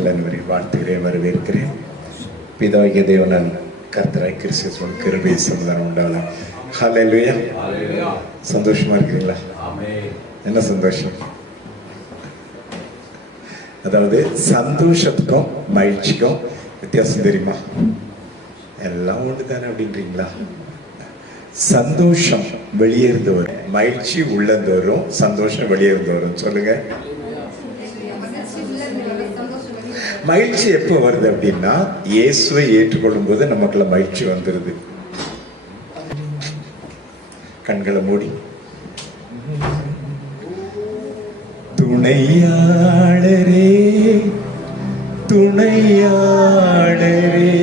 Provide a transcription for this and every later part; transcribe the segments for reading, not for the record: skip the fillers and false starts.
நாமத்தில் அனைவரை வாழ்த்துகிறேன், வரவேற்கிறேன். பிதாகிய தேவனால் கர்த்தராய் கிறிஸ்துவின் கிருபை சமாதானம் உண்டாகலாம். ஹல்லேலூயா. சந்தோஷமா இருக்கிறீங்களா? என்ன சந்தோஷம்? அதாவது சந்தோஷத்துக்கும் மகிழ்ச்சிக்கும் வித்தியாசம் தெரியுமா? எல்லாம் ஒன்று தானே அப்படின்றீங்களா? சந்தோஷம் வெளியேந்து வரும், மகிழ்ச்சி உள்ளந்து வரும், சந்தோஷம் வெளியேந்து வரும். சொல்லுங்க. மகிழ்ச்சி எப்போ வருது அப்படின்னா, இயேசுவை ஏற்றுக்கொள்ளும் போது நமக்குள்ள மகிழ்ச்சி வந்துருது. கண்களை மூடி. துணையாளரே துணையாளரே,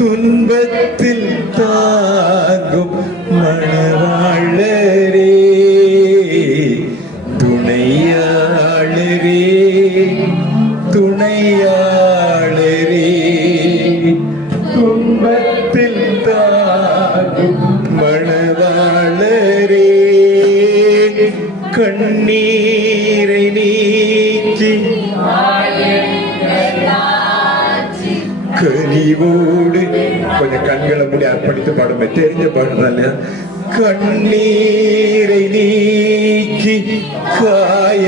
துன்பத்தில் தாங்கும் மணவாளரே, துணையாளரே துணையாளரே, துன்பத்தில் தாங்கும் மணவாளரே, கண்ணீரை நீக்கி கனிவோடு, கொஞ்சம் கண்களை மூடி அர்ப்பணித்து பாடுமே, தெரிஞ்ச பாடுறல. கண்ணீரை நீக்கி காயங்களாற்றி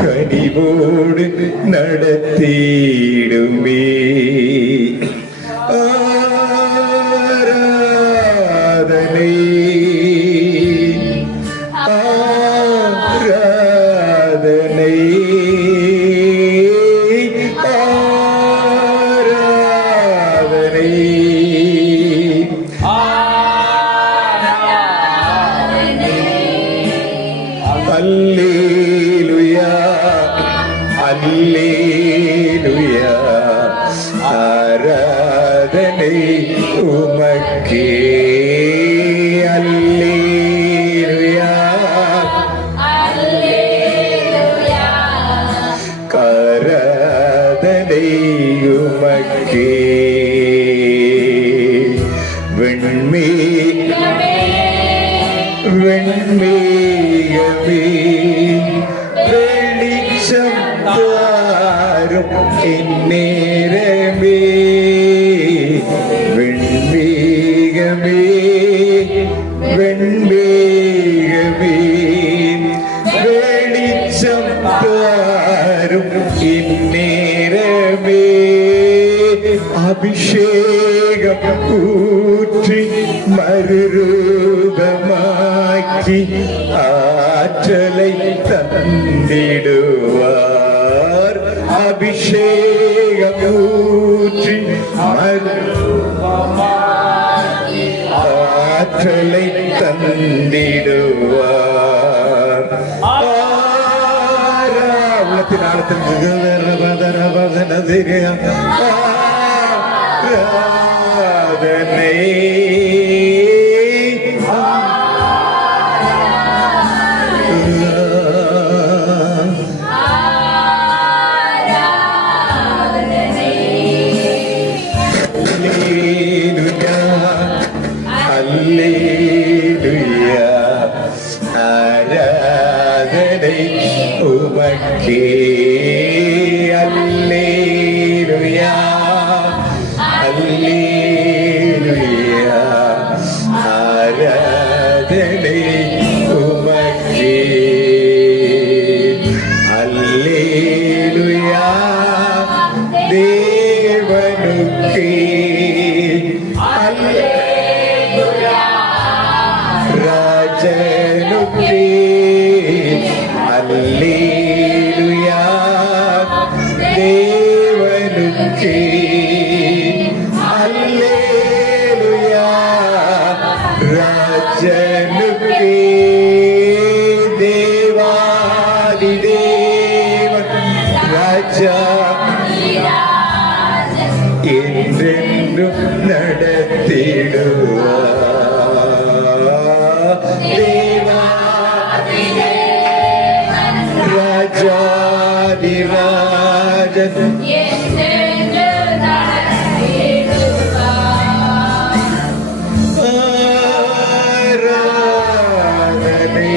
கனிவோடு நடத்திடுமே, ஆராதனை ஆராதனை அல்லேலூயா அல்லேலூயா, ஆராதனை உமக்கே, அல்லேலூயா அல்லேலூயா, ஆராதனை உமக்கே. வெண்மேகமே வெளிச்சம் தாரும் இந்நேரமே, வெண்மேகமே வெண்மேகமே வெளிச்சம் தாரும் இந்நேரமே, அபிஷேகம் ஊற்றி மறுரூபமாக்கி ஆற்றலை தந்திடுவார், அபிஷேகம் ஊற்றி ஆற்றலை தந்திடுவார். உள்ளத்தின் ஆழத்தில் ஆராதனை அல்லேலூயா, ஆராதனை உமக்கே, அல்லேலூயா அல்லேலூயா, ஆராதனை உமக்கே, அல்லேலூயா தேவனுக்கே, ராஜனுக்கே, அல்லேலூயா தேவனுக்கே, அல்லேலூயா ராஜனுக்கே, தேவாதி தேவன் ராஜா என்றென்றும் நடத்திடுவார், ராஜாதி ராஜன் ஆராதனை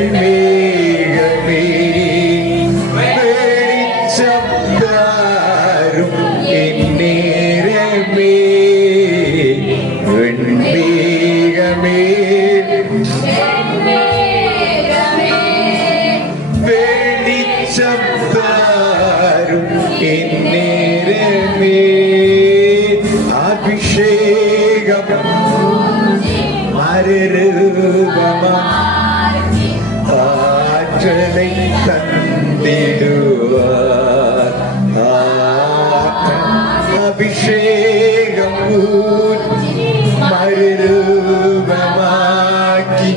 வெண்மேகமே வெளிச்சம் தாரும் என் நேரமே. வெண்மேகமே வெளிச்சம் தாரும் என் நேரமே. அபிஷேகம் மறுரூபமா ஆற்றலை தந்திடுவார். அபிஷேகம் மறுரூபமாக்கி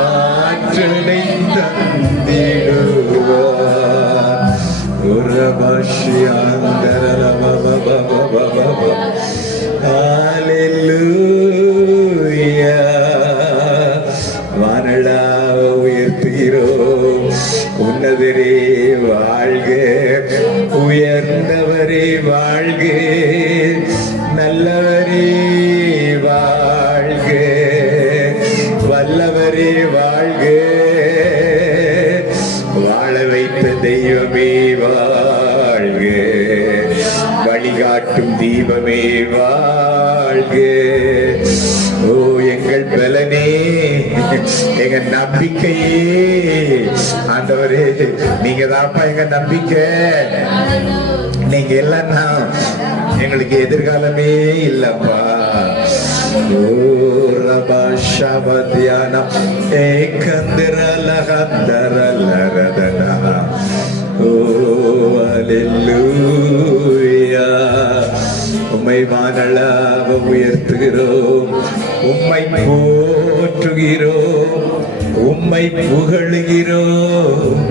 ஆற்றலை தந்திடுவார். ஹல்லேலூயா. வானளா உயர்த்துகிறோம். உன்னதரே வாழ்க, உயர்ந்தவரே வாழ்க, நல்லவரே வாழ்க, வல்லவரே வாழ்க, வாழ வைத்த தெய்வமே வாழ்க, வழிகாட்டும் தீபமே வாழ்க. ஓ எங்கள் பலனே, எங்க நம்பிக்கையே, ஆண்டவரே நீங்க தான்ப்பா எங்க நம்பிக்கை. நீங்க இல்லைன்னா எங்களுக்கு எதிர்காலமே இல்லப்பா. ஓ ரபா ஷபத்யானா ஏகந்திரலகந்தரலரதனா. ஓ அல்லேலூயா. உம்மை வானளாவ உயர்த்துகிறோம், உம்மை போற்றுகிறோம், உம்மை புகழுகிறோம்,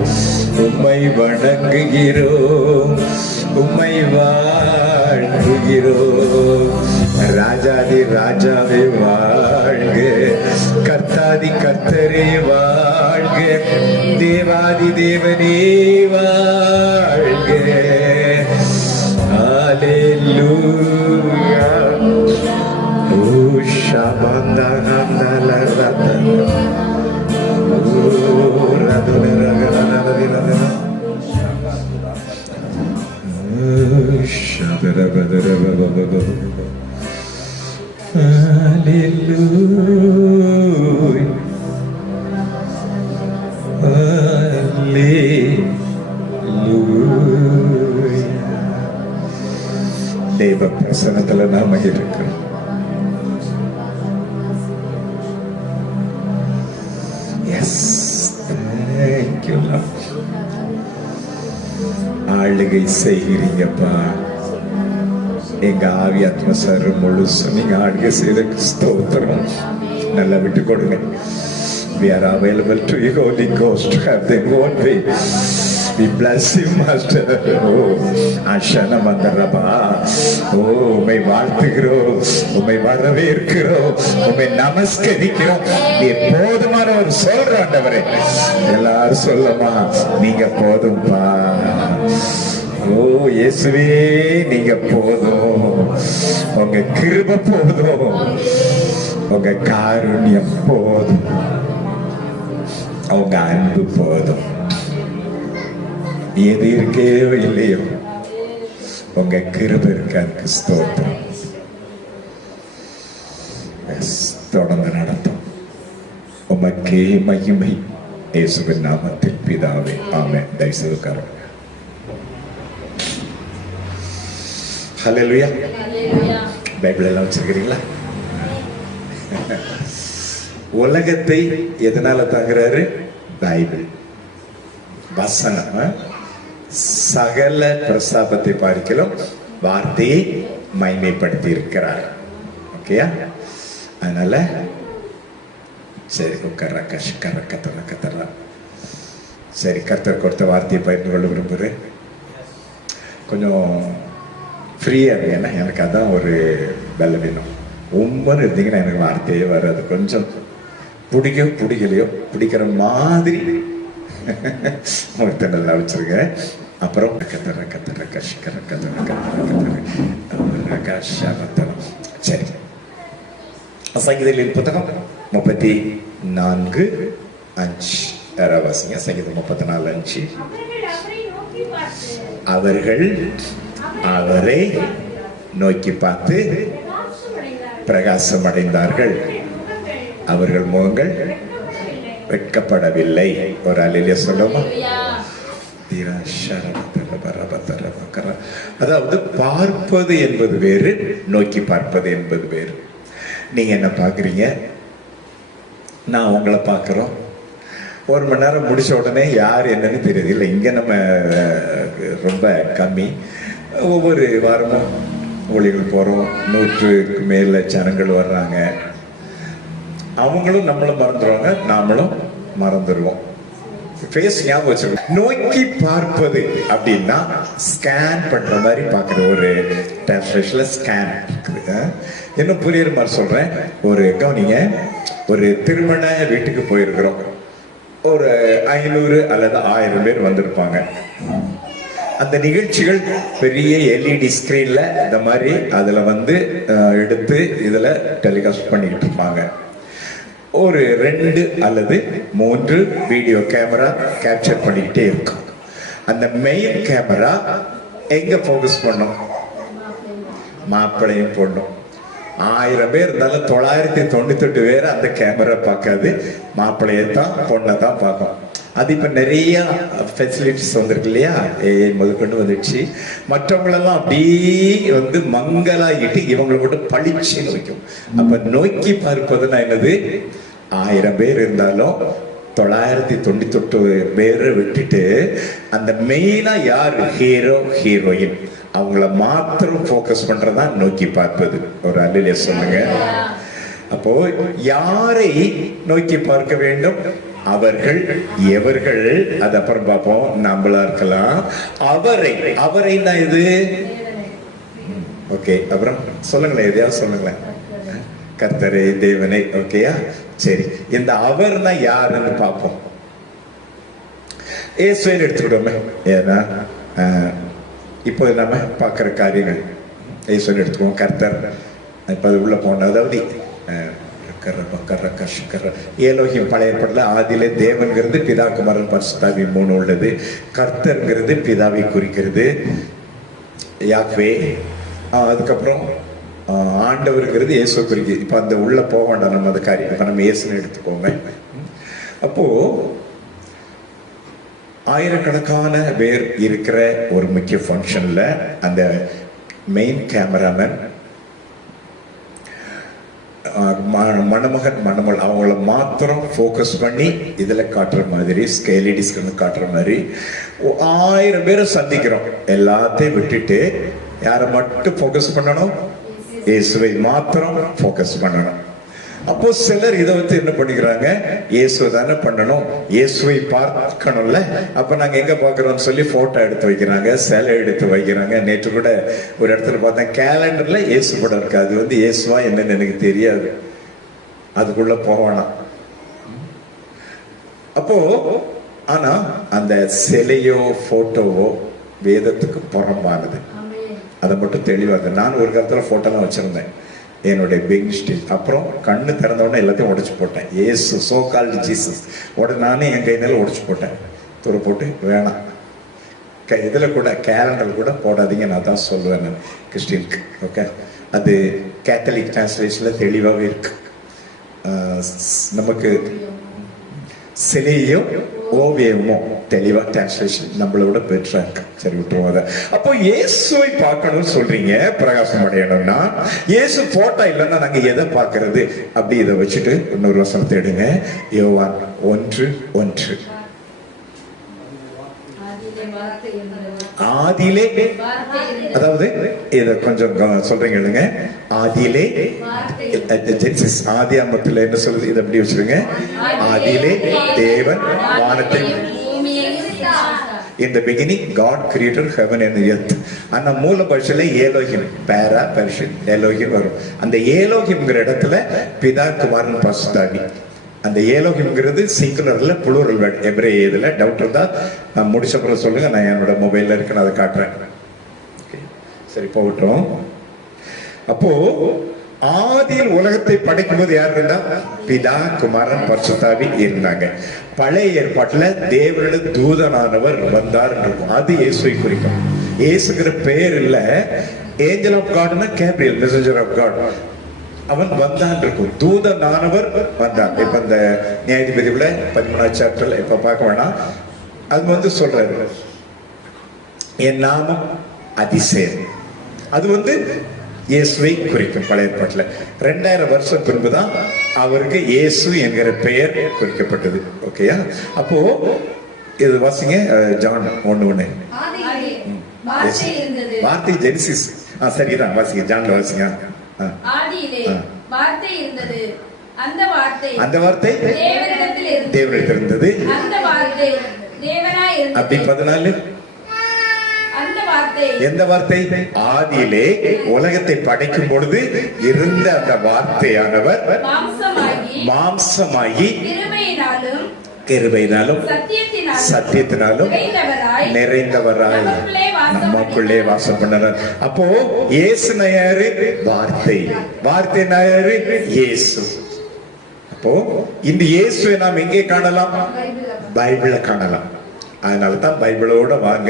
உம்மை வணங்குகிறோம், உம்மை வாழ்த்துகிறோம். ராஜாதி ராஜாவே வாழ்க, கர்த்தாதி கர்த்தரே வாழ்க, தேவாதி தேவனே வாழ்க. ஹல்லேலூயா. ஓ ஷபந்தனந்தலரதன. ஓ ரதுனரகனரதிரதன. ஓ ஷபரபதரபபபப. Hallelujah. Hallelujah. தேவ பிரசன்னத்துல நாம இருக்கிறோம். Yes, thank you Lord. ஆளுகை செய்கிறீங்கப்பா. எங்க ஆவி ஆத்மசாரம் முழுசும் நீங்க ஆளுகை செய்த ஸ்தோத்திரம். நல்லா விட்டு கொடுங்க. We are available to you, Holy Ghost, to have their own way. We bless you, Master. Oh, Ashana Mandaraba. Oh, உம்மை வாழ்த்துகிறோம், உம்மை வரவேற்கிறோம், உம்மை நமஸ்கரிக்கிறோம். நீ போதுமானவர் சொல்ற ஆண்டவரே. எல்லாரும் சொல்லமா, நீங்க போதும்பா. ஓ இயேசுவே நீங்க போதும். உங்க கிருபை போதும், உங்க காருண்யம் போதும், உங்க அன்பு போதும். எது இருக்கே இல்லையோ உங்க கிருபை இருக்க ஸ்தோத்திரம். தொடர்ந்து நடத்தும். உமக்கே மகிமை. இயேசுவின் நாமத்தில் பிதாவே, ஆமென். தயவுசெய்து உட்காருங்க. ஹல்லேலூயா. பைபிள் எல்லாம் வச்சிருக்கிறீங்களா? உலகத்தை எதனால தாங்குறாரு? பைபிள் வசனம். சகல பிரஸ்தாபத்தை பார்க்கலாம் வார்த்தையை மைமைப்படுத்தி இருக்கிறார். ஓகேயா? அதனால சரி கத்தரா. சரி, கர்த்தர் கொடுத்த வார்த்தையை பகிர்ந்து கொள்ள விரும்புகிறேன். கொஞ்சம் ஃப்ரீயாக இருக்கு. ஏன்னா எனக்கு அதான் ஒரு பலவீனம். ஒவ்வொரு இருந்தீங்கன்னா எனக்கு வார்த்தையே வராது. கொஞ்சம் பிடிக்கும் பிடிக்கலையோ பிடிக்கிற மாதிரி ஒருத்தர் நல்லா வச்சிருங்க. அப்புறம் சரி, சங்கீதங்களின் புத்தகம் 34:5. யாராவாசிங்க சங்கீதம் 34:5. அவர்கள் அவரை நோக்கி பார்த்து பிரகாசம் அடைந்தார்கள், அவர்கள் முகங்கள் வெட்கப்படவில்லை. ஒரு அல்லேலூயா சொல்லுமா? அதாவது பார்ப்பது என்பது வேறு, நோக்கி பார்ப்பது என்பது வேறு. நீங்க என்ன பாக்குறீங்க, நான் உங்களை பார்க்கிறோம். 1 மணி நேரம் முடிச்ச உடனே யார் என்னன்னு தெரியுது இல்லை. இங்க நம்ம ரொம்ப கம்மி. ஒவ்வொரு வாரமும் ஊழியர்கள் போறோம், 100க்கு மேல ஜனங்கள் வர்றாங்க. அவங்களும் நம்மளும் மறந்துடுவாங்க, நாமளும் மறந்துடுவோம். ஃபேஸ் ஞாபகம் வச்சிருக்கோம். நோக்கி பார்ப்பது அப்படின்னா ஸ்கேன் பண்ற மாதிரி பார்க்குற ஒரு டிரான்ஸ்லேஷன்ல ஸ்கேன் இருக்குது. இன்னும் புரியுற மாதிரி சொல்றேன். ஒரு கவனிங்க, ஒரு திருமண வீட்டுக்கு போயிருக்கிறோம். ஒரு 500 அல்லது 1000 பேர் வந்திருப்பாங்க. அந்த நிகழ்ச்சிகள் பெரிய LED ஸ்கிரீன்ல இந்த மாதிரி அதுல வந்து எடுத்து இதுல டெலிகாஸ்ட் பண்ணிக்கிட்டு இருப்பாங்க. ஒரு 2 அல்லது 3 வீடியோ கேமரா கேப்சர் பண்ணிக்கிட்டே இருக்கும். அந்த மெயின் கேமரா எங்க போக்கஸ் பண்ணும்? மாப்பிள்ளையும் பொண்ணும். 1000 பேர் இருந்தாலும் 998 பேர் அந்த கேமரா பார்க்காது, மாப்பிள்ளையை தான் பொண்ணை தான் பார்க்கும். அது இப்ப நிறைய ஃபெசிலிட்டிஸ் வந்திருக்கு இல்லையா, முதற்கொண்டு வந்துடுச்சு. மற்றவங்களெல்லாம் அப்படியே வந்து மங்கலாகிட்டு இவங்களை மட்டும் பளிச்சுன்னு வைக்கும். அப்ப நோக்கி பார்ப்பதுன்னா என்னது? 1000 பேர் இருந்தாலும் 998 பேரை விட்டுட்டு அந்த மெயினா யார் ஹீரோ ஹீரோயின் அவங்கள மாத்திரம் போக்கஸ் பண்றதா நோக்கி பார்ப்பது. ஒரு அல்லேலூயா சொல்லுங்க. அப்போ யாரை நோக்கி பார்க்க வேண்டும்? அவர்கள் எவர்கள், அது அப்புறம் பார்ப்போம், நம்மளா இருக்கலாம். அவரை, அவரை தான் இது. ஓகே, அப்புறம் சொல்லுங்களேன், எதையாவது சொல்லுங்களேன். கர்த்தரே, தேவனை. ஓகேயா, சரி. இந்த அவர்னா யாருன்னு பார்ப்போம். இயேசுவை எடுத்துக்கிட்டோமே. ஏன்னா இப்போ நம்ம பார்க்குற காரியங்கள் இயேசுவை எடுத்துக்குவோம். கர்த்தர் இப்போ அது உள்ள போன, அதாவது ஏலோகியம் பழைய ஏற்பாட்டுல ஆதியிலே தேவன்கிறது பிதா குமாரன் பரிசுத்தாவி 3 உள்ளது. கர்த்தர்ங்கிறது பிதாவை குறிக்கிறது, யாக்வே. அதுக்கப்புறம் ஆண்டவருங்கிறது இயேசு குறிக்கிறது. இப்ப அந்த உள்ள போக வேண்டாம் நம்ம அந்த காரியம். இப்ப நம்ம இயேசுன்னு எடுத்துக்கோங்க. அப்போ ஆயிரக்கணக்கான பேர் இருக்கிற ஒரு முக்கிய ஃபங்க்ஷன்ல அந்த மெயின் கேமராமேன் மணமகன் மணமகள் அவங்கள மாத்திரம் ஃபோக்கஸ் பண்ணி இதுல காட்டுற மாதிரி, ஸ்கேலிடி ஸ்கிரீன் காட்டுற மாதிரி 1000 பேரை சந்திக்கிறோம். எல்லாத்தையும் விட்டுட்டு யாரை மட்டும் ஃபோக்கஸ் பண்ணணும்? இயேசுவை மாத்திரம் ஃபோக்கஸ் பண்ணணும். அப்போ சிலர் இதை வந்து என்ன பண்ணிக்கிறாங்க? இயேசு தானே பண்ணணும், இயேசுவை பார்க்கணும்ல, அப்ப நாங்க எங்க பாக்குறோம்னு சொல்லி போட்டோ எடுத்து வைக்கிறாங்க, சிலை எடுத்து வைக்கிறாங்க. நேற்று கூட ஒரு இடத்துல பார்த்தேன், கேலண்டர்ல இயேசு படம் இருக்கு. அது வந்து இயேசுவா என்னன்னு எனக்கு தெரியாது, அதுக்குள்ள போவானா. அப்போ ஆனா அந்த சிலையோ போட்டோவோ வேதத்துக்கு புறம்பானது. அதை மட்டும் தெளிவாக. நான் ஒரு காலத்துல போட்டோலாம் வச்சிருந்தேன் என்னுடைய பிக் ஸ்டில். அப்புறம் கண்ணு திறந்த உடனே எல்லாத்தையும் உடைச்சு போட்டேன். ஏசு, சோ கால்டு ஜீசஸ் உடனே நானே என் கையினால உடைச்சு போட்டேன். துறை போட்டு வேணாம், இதுல கூட கேலண்டர் கூட போடாதீங்க நான் தான் சொல்லுவேன் நான் கிறிஸ்டினுக்கு. ஓகே, அது கேத்தலிக் டிரான்ஸ்லேஷன்ல தெளிவாகவே இருக்கு. நமக்கு சிலையும் ஓவியமோ தெளிவா டிரான்ஸ்லேஷன் நம்மளோட பெட்டரா இருக்கு. சரி, விட்டுருவாங்க. அப்போ இயேசுவை பார்க்கணும்னு சொல்றீங்க, பிரகாசம் அடையணும்னா. இயேசு போட்டோ இல்லைன்னா நாங்க எதை பார்க்கறது? அப்படி இதை வச்சுட்டு இன்னொரு வசனத்தை எடுங்க. யோவான் 1:1. ஆதியிலே, அதாவது இத கொஞ்சம் சொல்றீங்க. ஆதியிலே, ஜெனசிஸ் ஆதியாகமத்துல என்ன சொல்லுது? இதை அப்படி வச்சிருங்க. ஆதியிலே தேவன் வானத்தை, in the beginning God created heaven and earth. அந்த மூல பாஷையில ஏலோகிம், பேரா பர்ஷியன் ஏலோகிம் வரும். அந்த ஏலோகிம்ங்கிற இடத்துல பிதா குமாரன் பரிசுத்தாவி. அந்த ஏலோகிம்ங்கிறது சிங்குலர்ல புளூரல் வேர்ட். எபிரேய இதுல டவுட் இருந்தா நான் முடிச்சப்பறம் சொல்லுங்க, நான் என்னோட மொபைல்ல இருக்கு, நான் அதை காட்டுறேன். சரி, போகட்டும். அப்போ ஆதியில் உலகத்தை படைக்கும் போது யார் இருந்தா? பிதா, குமாரன், பரிசுத்தாவி இருந்தாங்க. பழைய ஏற்பாட்டுல தேவனுடைய தூதனானவர் வந்தார் இருக்கும். அது இயேசுவை குறிக்கும். இயேசுங்கிற பெயர் இல்ல. ஏஞ்சல் ஆஃப் காட்னா கேப்ரியல், மெசஞ்சர் ஆஃப் காட். அவன் வந்தான் இருக்கும். தூதனானவர் வந்தான். இப்ப இந்த நியாயாதிபதியில 13ஆம் சாப்டர்ல இப்ப பார்க்க வேணாம். அது சொல்றாரு, என் நாமம் அதிசயம். அது இயேசுவை குறிக்கும். பழைய ஏற்பாட்டுல 2000 வருஷம் பின்புதான் அவருக்கு இயேசு என்கிற பெயர் குறிக்கப்பட்டது. ஓகேயா? அப்போ இது வாசிங்க, ஜான் 1:1. வார்த்தை ஜெனிசிஸ். சரிதான், வாசிங்க, ஜான்ல வாசிங்க. அந்த வார்த்தை தேவனிடத்தில் இருந்தது. அப்படி 14. எந்த வார்த்தை? ஆதியிலே உலகத்தை படைக்கும் பொழுது இருந்த அந்த வார்த்தையானவர் மாம்சமாகி கிருபையினாலும் சத்தியத்தினாலும் நிறைந்தவராய் நமக்குள்ளே வாசம் பண்ணார். அப்போ இயேசு யாரு? வார்த்தை. வார்த்தை யாரு? இயேசு. அப்போ இந்த இயேசுவை நாம் எங்கே காணலாம்? பைபிள்ல காணலாம். அதனாலதான் பைபிளோட வாங்க.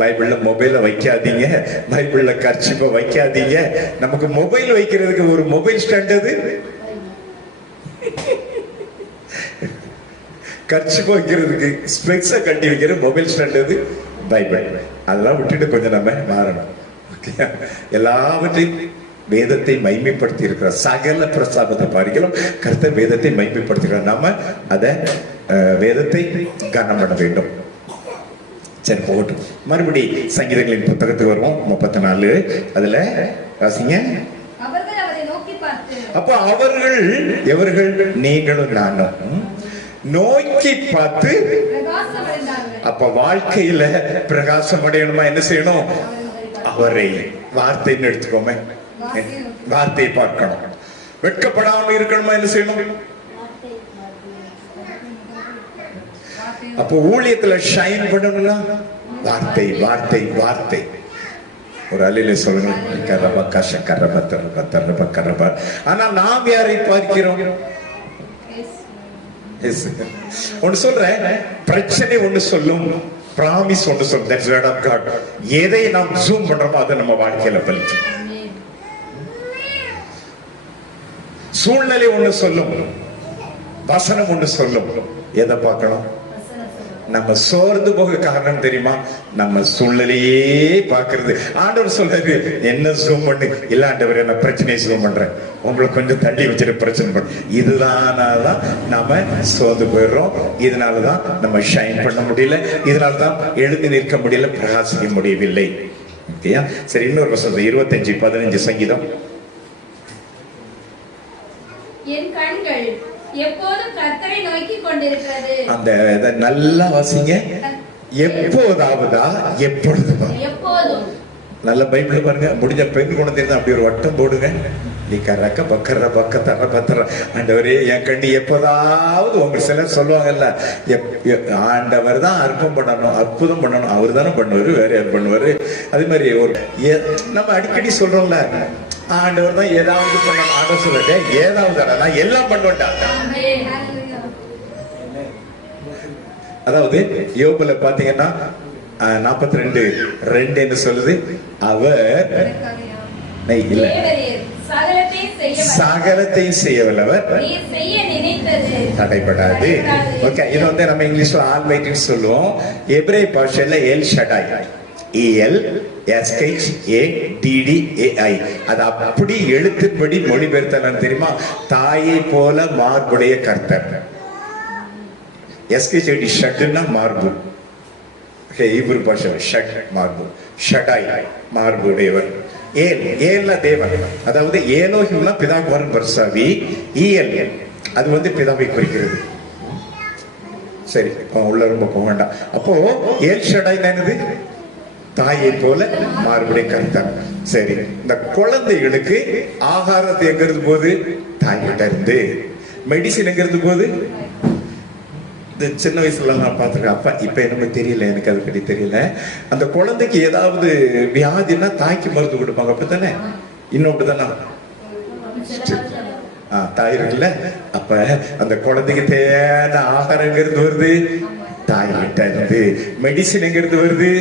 பைபிள்ல மொபைல வைக்காதீங்க, பைபிள்ல கர்ச்சிப்ப வைக்காதீங்க. நமக்கு மொபைல் வைக்கிறதுக்கு ஒரு மொபைல் ஸ்டாண்ட், அது கர்ச்சிப்ப வைக்கிறதுக்கு ஸ்பெக்ஸ கட்டி வைக்கிற மொபைல் ஸ்டாண்ட், அது பைபிள். அதெல்லாம் விட்டுட்டு கொஞ்சம் நம்ம மாறணும். எல்லாவற்றையும் வேதத்தை மைமைப்படுத்தி இருக்கிற சகல பிரசாதத்தை பாரிக்கலாம் கர்த்தர் வேதத்தை மைமைப்படுத்துகிறார். நாம அத வேதத்தை கனம் பண்ண வேண்டும். சரி, போகட்டும். மறுபடி சங்கீதங்களின் புத்தகத்துக்கு வருவோம். 34 அதுல வாசிங்க. அப்ப அவர்கள் எவர்கள்? நீங்களும் நானும் நோக்கி பார்த்து. அப்ப வாழ்க்கையில பிரகாசம் அடையணுமா? என்ன செய்யணும்? அவரை வார்த்தைன்னு எடுத்துக்கோமே, வார்த்தையை பார்க்கணும். வெட்கப்படாம இருக்கணுமா? என்ன செய்யணும்? அப்போ ஊழியத்துல ஷைன் பண்ணணும்னா வார்த்தை, வார்த்தை, வார்த்தை. ஒரு அலையில சொல்லுங்க, ஆனா நாம் யாரை பார்க்கிறோம்? ஒன்னு சொல்றேன், பிரச்சனை ஒண்ணு சொல்லும், பிராமிஸ் ஒண்ணு சொல்லும். That's word of God. எதை நாம் ஜூம் பண்றோமோ அதை நம்ம வாழ்க்கையில பலிக்கும். சூழ்நிலை ஒண்ணு சொல்லும், வசனம் ஒண்ணு சொல்லும். எதை பார்க்கணும்? நம்ம சோர்ந்து போக காரணம் தெரியுமா? நம்ம சூழ்நிலையே பாக்குறது. ஆண்டவர் சொல்றாரு, என்ன ஜூம் பண்ணு? இல்ல ஆண்டவர், என்ன பிரச்சனையை ஜூம் பண்றேன், உங்களை கொஞ்சம் தள்ளி வச்சுட்டு பிரச்சனை பண்ண. இதுதானாதான் நம்ம சோர்ந்து போயிடுறோம். இதனாலதான் நம்ம ஷைன் பண்ண முடியல, இதனாலதான் எழுந்து நிற்க முடியல, பிரகாசிக்க முடியவில்லை. ஓகேயா? சரி, இன்னொரு வசனம் 25:15 சங்கீதம். என் கண்கள் எப்போதும் கர்த்தரை நோக்கி கொண்டிருக்கிறது. அந்த இத நல்லா வாசிங்க. எப்போதாவதா? எப்பொழுதும். எப்போதும். நல்ல பைபிள் பாருங்க. முடிஞ்ச பெண் குணத்தை அப்படி ஒரு வட்டம் போடுங்க. நீக்கறக்க பக்கற பக்கத்தற பத்தற. ஆண்டவரே, என் கண்ணு எப்போதாவது, உங்க சிலர் சொல்லுவாங்கல்ல, ஆண்டவர் தான் அற்புதம் பண்ணணும், அற்புதம் பண்ணணும். அவர் தானே பண்ணுவாரு, வேற யார் பண்ணுவாரு? அதே மாதிரி ஒரு நம்ம அடிக்கடி சொல்றோம்ல, ஆண்டவர் தான் ஏதாவது பண்ணணும். ஆண்டவர் சொல்லிட்டேன், ஏதாவது நான் எல்லாம் பண்ணுவேன்டா. அதாவது யோபுல பாத்தீங்கன்னா 42:2 என்ன சொல்லுது? அவர் இல்ல, சகலத்தையும் செய்ய வல்லவர், தடைபடாது. ஓகே, இது நம்ம இங்கிலீஷ்ல ஆல்மைட்டின்னு சொல்லுவோம். எபிரேய பாஷையில எல் ஷடாய், ELSHADDAI. அது அப்படி எழுத்துப்படி மொழிபெயர்த்தல் தெரியுமா? தாயை போல மார்புடைய கர்த்தர். SHAD ஷட்னா மார்பு. ஹீப்ரு பாஷையில் ஷட் மார்பு, ஷடாய் மார்புடையவர். ஏல்ல தேவன், அதாவது ஏலோஹிம்னா பிதா குமாரன் பரிசுத்தாவி. EL அது பிதாவை குறிக்கிறது. சரி, உள்ள ரொம்ப போக வேண்டாம். அப்போ ஏல் ஷடாய் என்னது? தாயை போல மார்புடைய கர்த்தர். சரி, இந்த குழந்தைகளுக்கு ஆகாரத்தை எங்கிறது போது? தாய்கிட்ட இருந்து. மெடிசின் எங்கிறது போது? இந்த சின்ன வயசுல நான் பார்த்துருக்கேன். அப்பா இப்ப என்னமே தெரியல, எனக்கு அது பற்றி தெரியல. அந்த குழந்தைக்கு ஏதாவது வியாதினா தாய்க்கு மருந்து கொடுப்பாங்க, அப்படித்தானே? இன்னும் அப்படித்தானே? தாய் இருக்குல்ல, அப்ப அந்த குழந்தைக்கு தேவையான ஆகாரம் எங்கிறது வருது, தாய் கிட்ட இருந்து. மெடிசின் எங்கிறது வருது,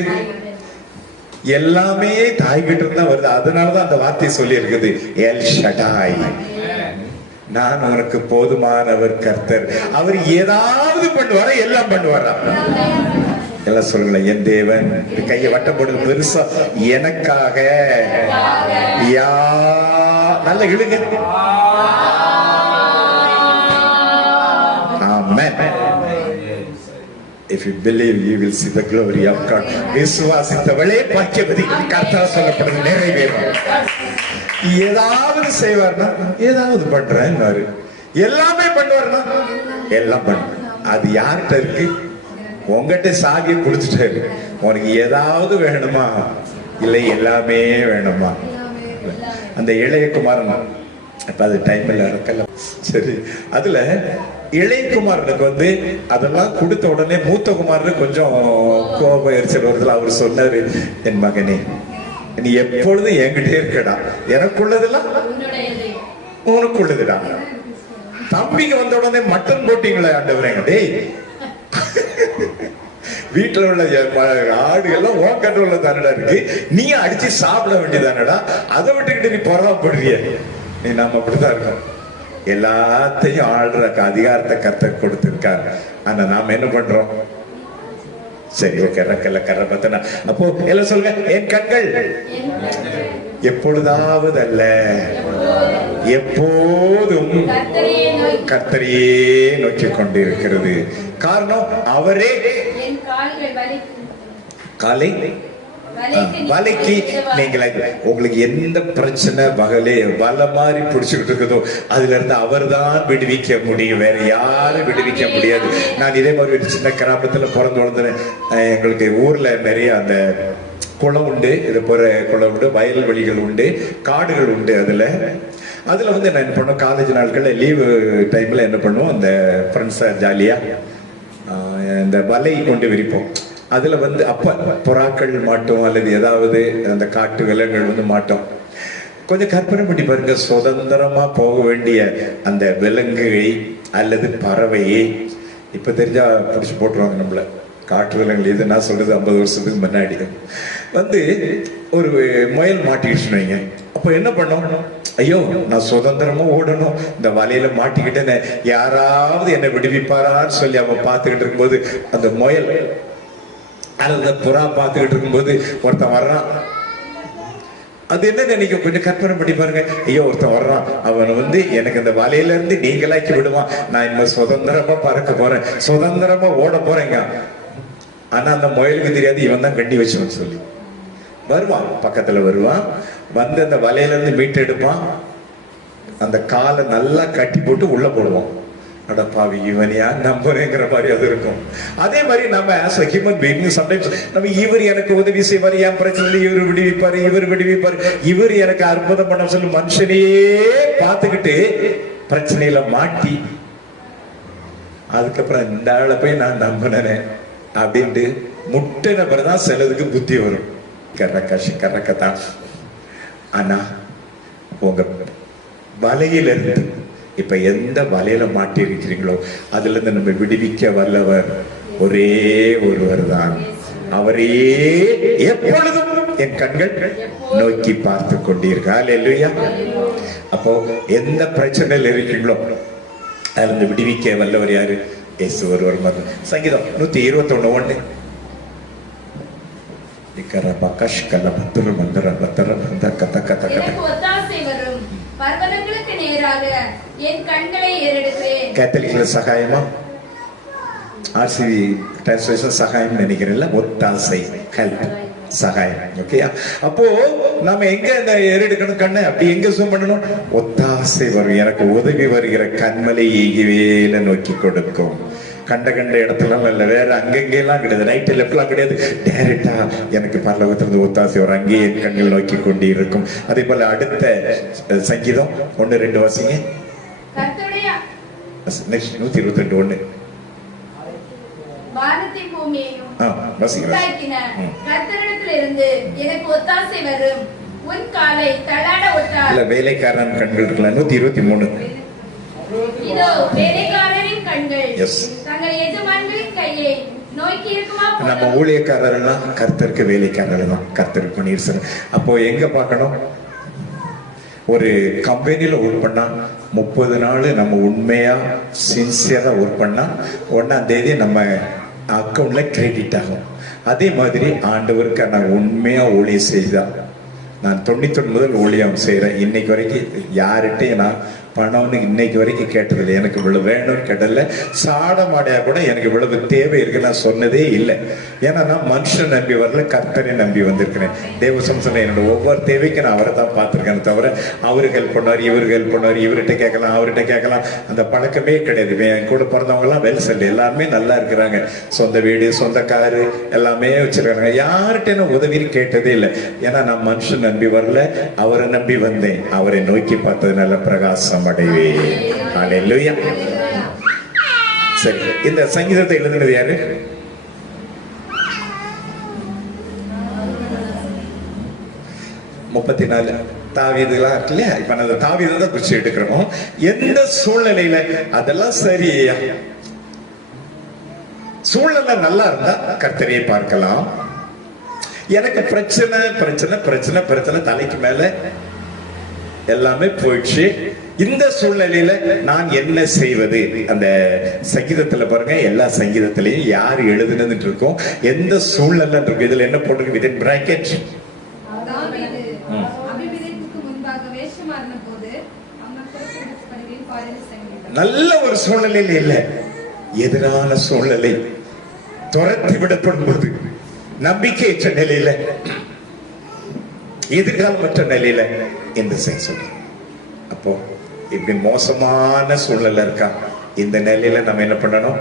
எல்லாமே தாய் கிட்ட இருந்தா வருது. அதனாலதான் அந்த வார்த்தை சொல்லி இருக்குது, எல் ஷடாய், நான் உனக்கு போதுமானவர் கர்த்தர். அவர் ஏதாவது பண்ணுவாரா, எல்லாம் பண்ணுவாரா? எல்லாம் சொல்லுங்களேன், என் தேவன். கையை வட்டம் போடுங்க பெருசா, எனக்காக யா, நல்ல இழுங்க. ஆமென். If you believe, you will see the glory of God. விசுவாசித்தவளே பாக்கியவதி. கர்த்தர் சொல்லப்படுது நிறைவேறும். ஏதாவது செய்வார்னா ஏதாவது பண்றேன்னாரு, எல்லாமே பண்ணுவார்னா எல்லாம் பண்ற. அது யார்கிட்ட இருக்கு? உங்ககிட்ட சாகிய குடிச்சிட்டாரு. உனக்கு ஏதாவது வேணுமா, இல்லை எல்லாமே வேணுமா? அந்த இளைய குமாரன், இப்ப அது டைம் இல்ல இருக்கல, சரி. அதுல இளைய குமாரனுக்கு அதெல்லாம் கொடுத்த உடனே மூத்த குமாரனுக்கு கொஞ்சம் கோபம் எரிச்சல் வருதுல. அவர் சொன்னாரு, என் மகனே, நீ எப்பொழுதும் என்கிட்டே இருக்கடா, எனக்குள்ளதெல்லாம் உனக்குள்ளதுடா. தம்பிக்கு வந்த உடனே மட்டன் போட்டீங்களே ஆண்டவரேங்க, டேய் வீட்டுல உள்ள ஆடுகள்லாம் உன் கண்ட்ரோல்ல தானடா இருக்கு, நீ அடிச்சு சாப்பிட வேண்டியதானடா, அதை விட்டுக்கிட்டு நீ பொறாமப்படுறிய. நீ நம்ம அப்படித்தான் இருக்கோம், எல்லாத்தையும் ஆடுற அதிகாரத்தை கர்த்தர் கொடுத்திருக்காரு. ஆனா நாம என்ன பண்றோம்? சரி, கரக்கல்ல கரை பார்த்தனா. அப்போ எல்லாம் சொல்லுங்க, என் கண்கள் எப்பொழுதாவது அல்ல, எப்போதும் கர்த்தரையே நோக்கி கொண்டிருக்கிறது. காரணம், அவரே காலை வலைக்கு நீங்களே. உங்களுக்கு எந்த பிரச்சனை வலை மாதிரி பிடிச்சுக்கிட்டு இருக்குதோ அதுல இருந்து அவர் தான் விடுவிக்க முடியும், வேற யாரும் விடுவிக்க முடியாது. நான் இதே மாதிரி ஒரு சின்ன கிராமத்துல பிறந்து வளர்ந்தேன். எங்களுக்கு ஊர்ல நிறைய அந்த குளம் உண்டு, இது போற குளம் உண்டு, வயல்வெளிகள் உண்டு, காடுகள் உண்டு. அதுல நான் என்ன பண்ணுவோம், காலேஜ் நாட்கள்ல லீவு டைம்ல என்ன பண்ணுவோம், அந்த ஃப்ரெண்ட்ஸா ஜாலியா இந்த வலை கொண்டு விரிப்போம். அதுல அப்ப புறாக்கள் மாட்டோம், அல்லது ஏதாவது அந்த காட்டு விலங்குகள் மாட்டோம். கொஞ்சம் கற்பனை பண்ணி பாருங்க, சுதந்திரமா போக வேண்டிய அந்த விலங்குகளை அல்லது பறவையை இப்ப தெரிஞ்சா பிடிச்சு போட்டுருவாங்க நம்மள. காட்டு விலங்குகள் இது நான் சொல்றது 50 வருஷத்துக்கு முன்னாடி ஒரு முயல் மாட்டிக்கிட்டு வைங்க. அப்ப என்ன பண்ணணும், ஐயோ நான் சுதந்திரமா ஓடணும், இந்த வலையில மாட்டிக்கிட்டேன்னு யாராவது என்னை விடுவிப்பாரான்னு சொல்லி அவன் பார்த்துக்கிட்டு இருக்கும்போது, அந்த முயல் அந்த புறா பார்த்துக்கிட்டு இருக்கும்போது ஒருத்தன் வர்றான். அது என்ன நினைக்க, கொஞ்சம் கற்பனை பண்ணி பாருங்க. ஐயோ ஒருத்தன் வர்றான், அவன் எனக்கு இந்த வலையில இருந்து நீங்களாக்கி விடுவான், நான் இனிமே சுதந்திரமா பறக்க போறேன், சுதந்திரமா ஓட போறேங்க. ஆனா அந்த முயலுக்கு தெரியாது இவன் தான் கட்டி வச்சவன் சொல்லி வருவான், பக்கத்துல வருவான், அந்த வலையில இருந்து மீட்டு எடுப்பான், அந்த காலை நல்லா கட்டி போட்டு உள்ள போடுவான். அடப்பாவி, இவனையா நம்புறேங்கிற மாதிரி அது இருக்கும். அதே மாதிரி நம்ம as a human being sometimes நம்ம இவர் எனக்கு உதவி செய்வார், என் பிரச்சனை இவர் விடுவிப்பாரு, இவர் விடுவிப்பாரு, இவர் எனக்கு அற்புதம் பண்ண சொல்லி மனுஷனையே பார்த்துக்கிட்டு பிரச்சனையில மாட்டி அதுக்கப்புறம் இந்த ஆளை போய் நான் நம்பினேன் அப்படின்ட்டு முட்டை நபர் தான் சிலதுக்கு புத்தி வரும். கரக்கத்தான். ஆனா உங்க வலையில இருந்து இப்ப எந்த வலையில மாட்டி இருக்கிறீங்களோ அதுல இருந்து நம்ம விடுவிக்க வல்லவர் ஒரே ஒருவர் தான். அவரையே எப்பொழுதும் என் கண்கள் நோக்கி பார்த்து கொண்டீர்கள். அல்லேலூயா. அப்போ எந்த பிரச்சனையில் இருக்கீங்களோ அதுல இருந்து விடுவிக்க வல்லவர் யாரு? இயேசு ஒருவர் மட்டும். சங்கீதம் 121:1 கேத்தலிக்ல சகாயமா, ஆர்சிவி டிரான்ஸ்லேஷன் சகாயம் நினைக்கிறேன்ல, ஒத்தாசை, ஹெல்ப், சகாயம். ஓகே, அப்போ நாம எங்க இந்த ஏறெடுக்கணும் கண்ணு, அப்படி எங்க ஜூம் பண்ணணும்? ஒத்தாசை வரும், எனக்கு உதவி வருகிற கண்மலை ஈகிவேல நோக்கி கொடுக்கும். கண்ட இடத்துல இல்ல, வேற அங்கெல்லாம் கிடையாது, ரைட் லெப்ட்லாம் கிடையாது, டைரக்டா எனக்கு பரலோகத்திலிருந்து ஒத்தாசை வரும், அங்கே என் கண்கள் நோக்கி கொண்டு இருக்கும். அதே போல அடுத்த சங்கீதம் 1-2 வாசிங்க. 122:1 வானத்தையும் பூமியையும் உண்டாக்கின கர்த்தரிடத்திலிருந்து எனக்கு ஒத்தாசை வரும். உன் காலை தள்ளாட விட்டார். இல்ல, வேலைக்காரன் கண்கள் இருக்குல்ல, 123. இதோ வேலைக்காரரின் கண்கள் Yes. தங்கள் எஜமான்களின் கையை நோக்கி இருக்குமா நம்ம போலும். ஊழியக்காரர்லாம் கர்த்தருக்கு வேலைக்காரர்கள் தான். கர்த்தருக்கு பண்ணிருச்சு. அப்போ எங்க பார்க்கணும்? ஒரு கம்பெனியில ஒர்க் பண்ணா 30 நாள் நம்ம உண்மையா சின்சியரா ஒர்க் பண்ணா 1ஆம் தேதி நம்ம அக்கௌண்ட்ல கிரெடிட் ஆகும். அதே மாதிரி ஆண்டவருக்கு நான் உண்மையா ஊழியம் செய்தா, நான் 99 முதல் ஊழியம் செய்யறேன். இன்னைக்கு வரைக்கும் யார்கிட்டையும் நான் பணம்னு இன்னைக்கு வரைக்கும் கேட்டதில்லை. எனக்கு இவ்வளவு வேணும்னு கேட்டதில்ல. சாட மாடையா கூட எனக்கு இவ்வளவு தேவை இருக்கு நான் சொன்னதே இல்லை. ஏன்னா நான் மனுஷன் நம்பி வரல, கர்த்தரை நம்பி வந்திருக்கிறேன். தேவ சம்சனை என்னோட ஒவ்வொரு தேவைக்கும் நான் அவரை தான் பார்த்திருக்கேன். தவிர அவருக்கு ஹெல்ப் பண்ணுவார், இவருக்கு ஹெல்ப் பண்ணுவார், இவர்கிட்ட கேட்கலாம், அவர்கிட்ட கேட்கலாம், அந்த பழக்கமே கிடையாது. என் கூட பிறந்தவங்க எல்லாம் வெல் செல், எல்லாருமே நல்லா இருக்கிறாங்க. சொந்த வீடு, சொந்த காரு எல்லாமே வச்சிருக்காங்க. யார்கிட்ட நான் உதவி கேட்டதே இல்லை. ஏன்னா நான் மனுஷன் நம்பி வரல, அவரை நம்பி வந்தேன். அவரை நோக்கி பார்த்ததுனால பிரகாசம் அடைவேன். ஹல்லேலூயா. சரி, இந்த சங்கீதத்தை எழுதினது யாரு? தாவீதுலாம் இருக்கு இல்லையா? இப்ப அந்த தாவீதை தான் குறிச்சு எடுக்கிறோம். எந்த சூழ்நிலையில அதெல்லாம் சரி, சூழ்நிலை நல்லா இருந்தா கர்த்தரையை பார்க்கலாம். எனக்கு பிரச்சனை பிரச்சனை பிரச்சனை பிரச்சனை தலைக்கு மேல எல்லாமே போயிடுச்சு. இந்த சூழ்நிலையில நான் என்ன செய்வது? அந்த சங்கீதத்துல பாருங்க, எல்லா சங்கீதத்திலையும் யார் எழுதுனதுன்னு இருக்கும், எந்த சூழ்நிலை இருக்கு. இதுல என்ன போட்டிருக்கு? வித்தின் பிராக்கெட் நல்ல ஒரு சூழ்நிலையில இல்ல, எதிரான சூழ்நிலை, துரத்தி விடப்படும் போது, நம்பிக்கையற்ற நிலையில, எதிர்காலமற்ற நிலையில இந்த சொல்ற. அப்போ இப்படி மோசமான சூழ்நிலை இருக்கா, இந்த நிலையில நம்ம என்ன பண்ணணும்?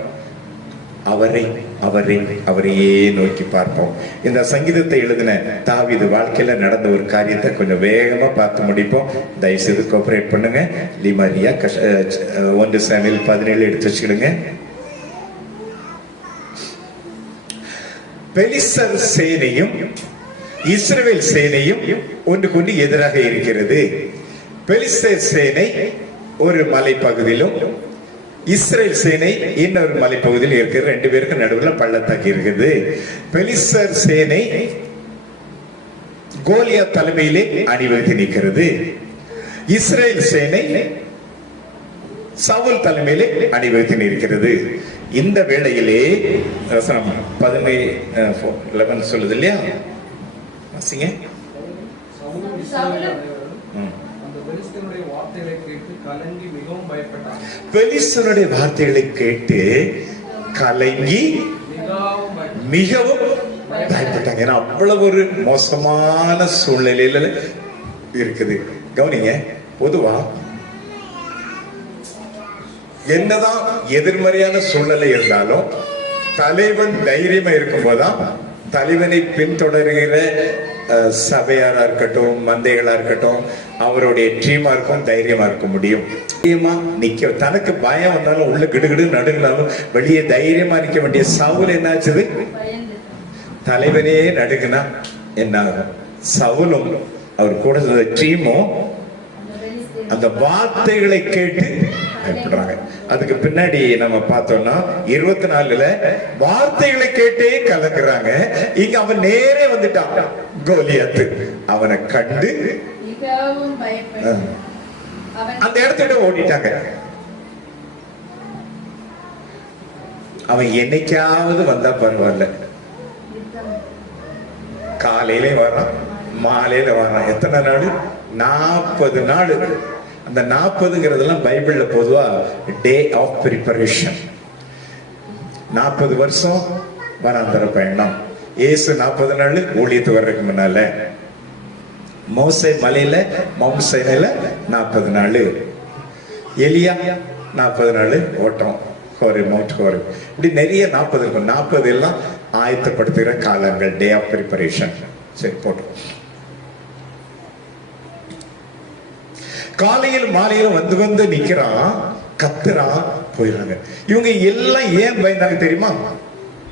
அவரை அவரை அவரையே நோக்கி பார்ப்போம். இந்த சங்கீதத்தை எழுதின தாவீது வாழ்க்கையில நடந்த ஒரு காரியத்தை கொஞ்சம் வேகமா பார்த்து முடிப்போம். தயவுசெய்து கோஆபரேட் பண்ணுங்க. லிமரியா 1 சாமுவேல் 17 எடுத்து வச்சுக்கிடுங்க. பெலிஸ்தர் சேனையும் இஸ்ரவேல் சேனையும் ஒன்றுக்கொன்று எதிராக இருக்கிறது. பெலிஸ்தர் சேனை ஒரு மலைப்பகுதியிலும் இஸ்ரேல் சேனை இன்னொரு மலைப்பகுதியில் இருக்கிற 2 பேருக்கு நடுவில் பள்ளத்தாக்கி இருக்குது. பெலிஸ்தர் சேனை கோலியாத் தலைமையிலே அணிவகுத்து நிற்கிறது. இஸ்ரேல் சேனை சவுல் தலைமையிலே அணிவகுத்து நிற்கிறது. இந்த வேளையிலே 11 சொல்லுது இல்லையா? வாசிங்க. பெலிஸ்தருடைய வார்த்தைகளை கேட்டு கலங்கி மிகவும் பயப்பட்டாங்க. ஏன்னா அவ்வளவு ஒரு மோசமான சூழ்நிலையில இருக்குது. கவனிங்க, பொதுவா என்னதான் எதிர்மறையான சூழ்நிலை இருந்தாலும் தலைவன் தைரியமா இருக்கும் போதுதான் தலைவனை பின்தொடர்கிற சபையாரா இருக்கட்டும், மந்தைகளா இருக்கட்டும், அவருடைய டீமா இருக்கும், தைரியமா இருக்க முடியும். தைரியமா நிக்க, தனக்கு பயம் வந்தாலும் உள்ள கிடுகிடு நடுங்கினாலும் வெளியே தைரியமா நிக்க வேண்டிய சவுல் என்னாச்சுது? தலைவனே நடுங்கினா என்ன ஆகும்? சவுலும் அவர் கூட டீமும் அந்த வார்த்தைகளை கேட்டு பயப்படுறாங்க. அதுக்கு பின்னாடி நம்ம பார்த்தோம்னா 24ல வார்த்தைகளை கேட்டே கலக்குறாங்க. இங்க அவன் நேரே வந்துட்டான். கோலியாத்து அவனை கண்டு அந்த இடத்துல ஓடிட்டாங்க. அவன் என்னைக்காவது வந்தா பரவாயில்ல, காலையில வரான், மாலையில வரான். எத்தனை நாள்? 40 நாள். அந்த 40ங்கிறதெல்லாம் பைபிள்ல பொதுவா டே ஆஃப் பிரிப்பரேஷன். 40 வருஷம் வனாந்தர பயணம். இயேசு 40 நாள் ஊழியத்து வர்றதுக்கு முன்னால மோசே மலையில மவுண்ட் சைனைல 40 நாள், எலியா 40 நாள் ஓட்டம், ஹோரே மவுண்ட் ஹோரே, இப்படி நிறைய 40 இருக்கும். 40 எல்லாம் ஆயத்தப்படுத்துகிற காலங்கள், டே ஆஃப் பிரிப்பரேஷன். சரி, போட்டோம். காலையில் மாலையிலும் வந்து வந்து நிக்கிறான், கத்துறான், போயிடுறாங்க. இவங்க எல்லாம் ஏன் பயந்தாங்க தெரியுமா?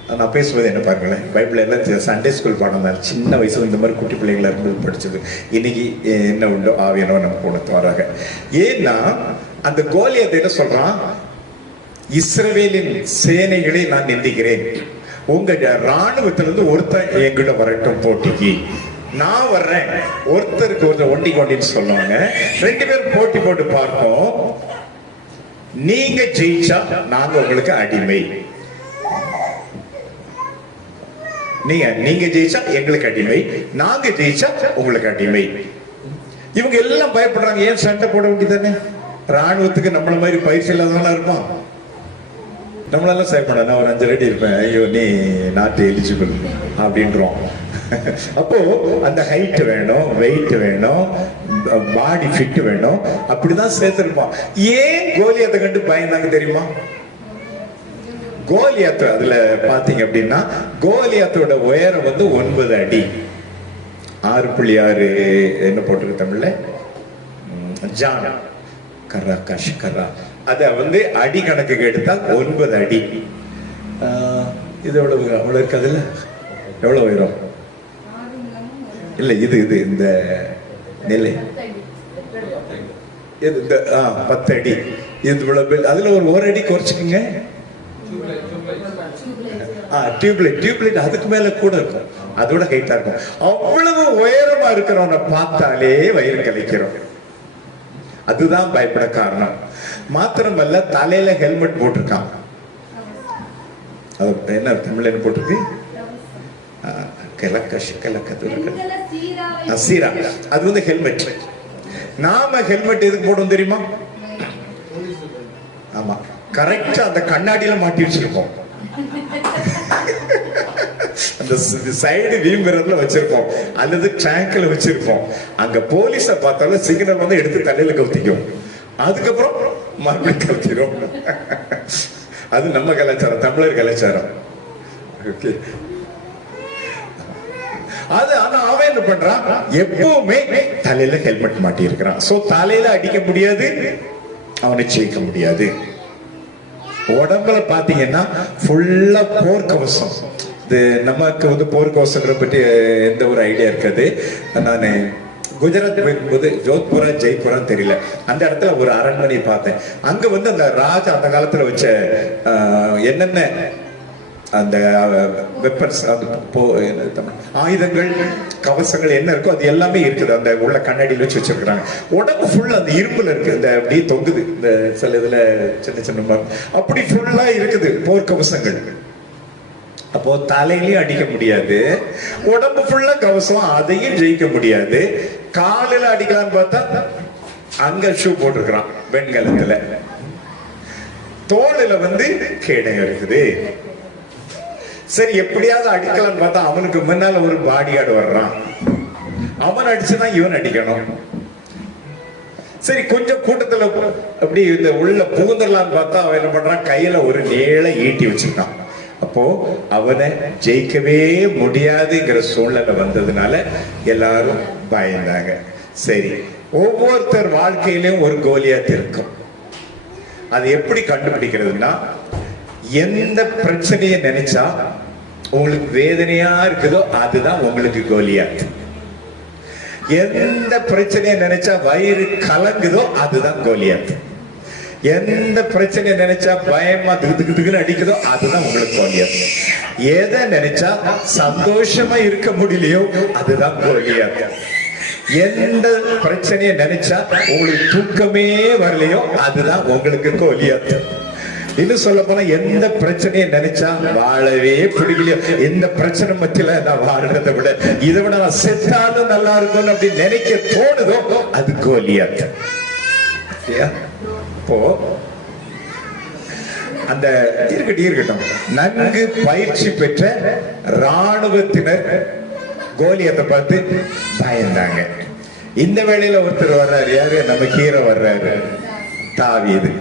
நான் பேசுவது என்ன பாருங்களேன், பைபிள் எல்லாம் சண்டே ஸ்கூல் பாடம் தான், சின்ன வயசுல இந்த மாதிரி குட்டி பிள்ளைங்களா இருக்கும்போது படிச்சது. இன்னைக்கு என்ன உண்டோ ஆவியனோ நமக்கு உணர்த்து வராங்க. ஏன்னா அந்த கோலியாத் என்ன சொல்றான், இஸ்ரவேலின் சேனைகளை நான் நிந்திக்கிறேன், உங்க ராணுவத்திலிருந்து ஒருத்தன் என்கிட்ட வரட்டும் போட்டிக்கு, நான் வர்றேன், ஒருத்தருக்கு ஒருத்தர் ஒண்டி கொண்டின்னு சொல்லுவாங்க. 2 பேரும் போட்டி போட்டு பார்ப்போம், நீங்க ஜெயிச்சா நாங்க உங்களுக்கு அடிமை, நீங்க ஜெயிச்சா எங்களுக்கு அடிமை, நாங்க ஜெயிச்சா உங்களுக்கு அடிமை. இவங்க எல்லாம் பயப்படுறாங்க. ஏன் சண்டை போட வேண்டியதானே? ராணுவத்துக்கு நம்மள மாதிரி பயிற்சி இல்லாதவங்களா இருப்பான். நம்மளெல்லாம் செய்யப்பட நான் ஒரு 5 அடி இருப்பேன், ஐயோ நீ நாட் எலிஜிபிள் அப்படின்றோம். அப்போ அந்த ஹைட் வேணும், வெயிட் வேணும், பாடி ஃபிட் வேணும், அப்படிதான் சேர்த்திருப்பான். ஏன் கோலியாத்தை கண்டு பயந்தாங்க தெரியுமா? கோலியாத்து அதுல பாத்தீங்க அப்படின்னா கோலியாத்தோட உயரம் வந்து 9 அடி 6.6 என்ன போட்டிருக்கு தமிழ்ல, ஜான் கரா கஷ் கரா, அத வந்து அடி கணக்குக்கு எடுத்தா 9 அடி. இது எவ்வளவு அவ்வளவு இருக்கு. அதுல எவ்வளவு உயரம் இல்ல, இது இது இந்த நிலை இது 10 அடி. இது இவ்வளவு, அதுல ஒரு அடி குறைச்சுக்குங்க. டியூப்லைட் அதுக்கு மேல கூட இருக்கும், அதோட ஹைட்டா இருக்கும். அவ்வளவு உயரமா இருக்கிறவனை பார்த்தாலே வயிறு கலைக்கிறோம். அதுதான் பயப்பட காரணம். மாத்திரமல்ல தலையில ஹெல்மெட் போட்டிருக்கான். அது என்ன தமிழ்ல என்ன போட்டிருக்கு? சீரா. அது வந்து ஹெல்மெட். நாம ஹெல்மெட் எதுக்கு போடும் தெரியுமா? ஆமா, கரெக்டா அந்த கண்ணாடியில மாட்டி வச்சிருக்கோம், அந்த சைடு வீம்புறதுல வச்சிருப்போம் அல்லது டேங்க்ல வச்சிருப்போம். அங்க போலீஸ பார்த்தாலும் சிக்னல் வந்து எடுத்து தலையில கவுத்திக்கும், அதுக்கப்புறம் மறுபடியும் கவுத்திரும். அது நம்ம கலாச்சாரம், தமிழர் கலாச்சாரம். அது ஆனா அவன் என்ன பண்றான், எப்பவுமே தலையில ஹெல்மெட் மாட்டி இருக்கிறான். சோ தலையில அடிக்க முடியாது, அவனை ஜெயிக்க முடியாது. உடம்புல பாத்தீங்கன்னா ஃபுல்லா போர்க்கவசம். இது நமக்கு வந்து போர்க்கவசங்களை பற்றி எந்த ஒரு ஐடியா இருக்காது. நான் குஜராத் போகும்போது ஜோத்பூரா ஜெய்ப்பூரா தெரியல, அந்த இடத்துல ஒரு அரண்மனை பார்த்தேன். அங்க வந்து அந்த ராஜா அந்த காலத்துல வச்ச என்னென்ன அந்த வெப்பன்ஸ், ஆயுதங்கள், கவசங்கள் என்ன இருக்கோ அது எல்லாமே இருக்குது. அந்த உள்ள கண்ணாடியில் வச்சு வச்சிருக்கிறாங்க. உடம்பு ஃபுல்லா அந்த இரும்புல இருக்கு, இந்த அப்படியே தொங்குது, இந்த சில இதுல சின்ன சின்ன அப்படி ஃபுல்லா இருக்குது போர்க்கவசங்கள். அப்போ தலையிலையும் அடிக்க முடியாது, உடம்பு ஃபுல்லா கவசம், அதையும் ஜெயிக்க முடியாது. காலில அடிக்கலாம்னு பார்த்தா அங்க ஷூ போட்டிருக்கிறான் வெண்கலத்துல, தோளில வந்து கேடயம் இருக்குது. சரி, எப்படியாவது அடிக்கலாம்னு பார்த்தா அவனுக்கு முன்னால ஒரு பாடிகார்டு வர்றான், அவன் அடிச்சுதான் இவன் அடிக்கணும். சரி, கொஞ்சம் கூட்டத்துல அப்படி இந்த உள்ள புகுந்தரலான்னு பார்த்தா அவன் என்ன பண்றான், கையில ஒரு நீள ஈட்டி வச்சிருக்கான். அப்போ அவனை ஜெயிக்கவே முடியாதுங்கிற சூழ்நிலை வந்ததுனால எல்லாரும் பயந்தாங்க. சரி, ஒவ்வொருத்தர் வாழ்க்கையிலும் ஒரு கோலியாத் இருக்கும். அது எப்படி கண்டுபிடிக்கிறதுனா, எந்த பிரச்சனையை நினைச்சா உங்களுக்கு வேதனையா இருக்குதோ அதுதான் உங்களுக்கு கோலியாத். எந்த பிரச்சனையை நினைச்சா வயிறு கலங்குதோ அதுதான் கோலியாத். எந்த பிரச்சனையை நினைச்சா பயமா திகுன்னு அடிக்குதோ அதுதான் உங்களுக்கு கோலியாத். எதை நினைச்சா சந்தோஷமா இருக்க முடியலையோ அதுதான் கோலியாத். எந்த பிரச்சனையை நினைச்சா உங்களுக்கு தூக்கமே வரலையோ அதுதான் உங்களுக்கு கோலியாத். இன்னும் சொல்ல போனா, எந்த பிரச்சனையை நினைச்சா வாழவே பிடிக்கலையோ, எந்த பிரச்சனை மத்தியில நான் வாழ்றதை விட இதை விட நான் செத்தாலும் நல்லா இருக்கும் அப்படி நினைக்க தோணுதோ அது கோலியாத். இப்போ அந்த இருக்கட்டும், நன்கு பயிற்சி பெற்ற ராணுவத்தினர் கோலியாத்தை பார்த்து பயந்தாங்க. இந்த வேளையில ஒருத்தர் வர்றாரு, யாரு? நம்ம ஹீரோ வர்றாரு, தாவீது.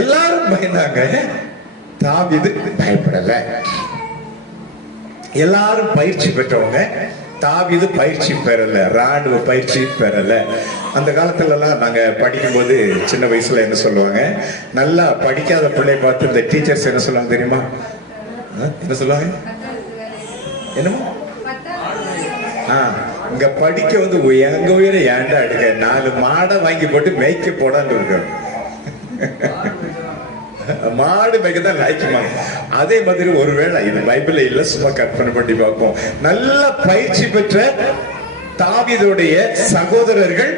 எல்லாரும் பயந்தாங்க, தாவீது பயப்படல. எல்லாரும் பயிற்சி பெற்றவங்க, தாவீது பயிற்சி பெறல, ராணுவ பயிற்சி பெறல. அந்த காலத்துல எல்லாம் நாங்க படிக்கும்போது சின்ன வயசுல என்ன சொல்லுவாங்க, நல்லா படிக்காத பிள்ளை பார்த்து இந்த டீச்சர்ஸ் என்ன சொல்லுவாங்க தெரியுமா? என்ன சொல்லுவாங்க? என்னமோ இங்க படிக்க வந்து எங்க உயிரை ஏண்டா எடுக்க, 4 மாடை வாங்கி போட்டு மேய்க்க போடான்னு இருக்க. மாடு மேய்க்கதான் லாய்க்குமாங்க. அதே மாதிரி ஒருவேளை இது பைபிள் இல்ல, சும்மா கற்பனை பண்ணி பார்ப்போம். நல்ல பயிற்சி பெற்ற தாவீதுடைய சகோதரர்கள்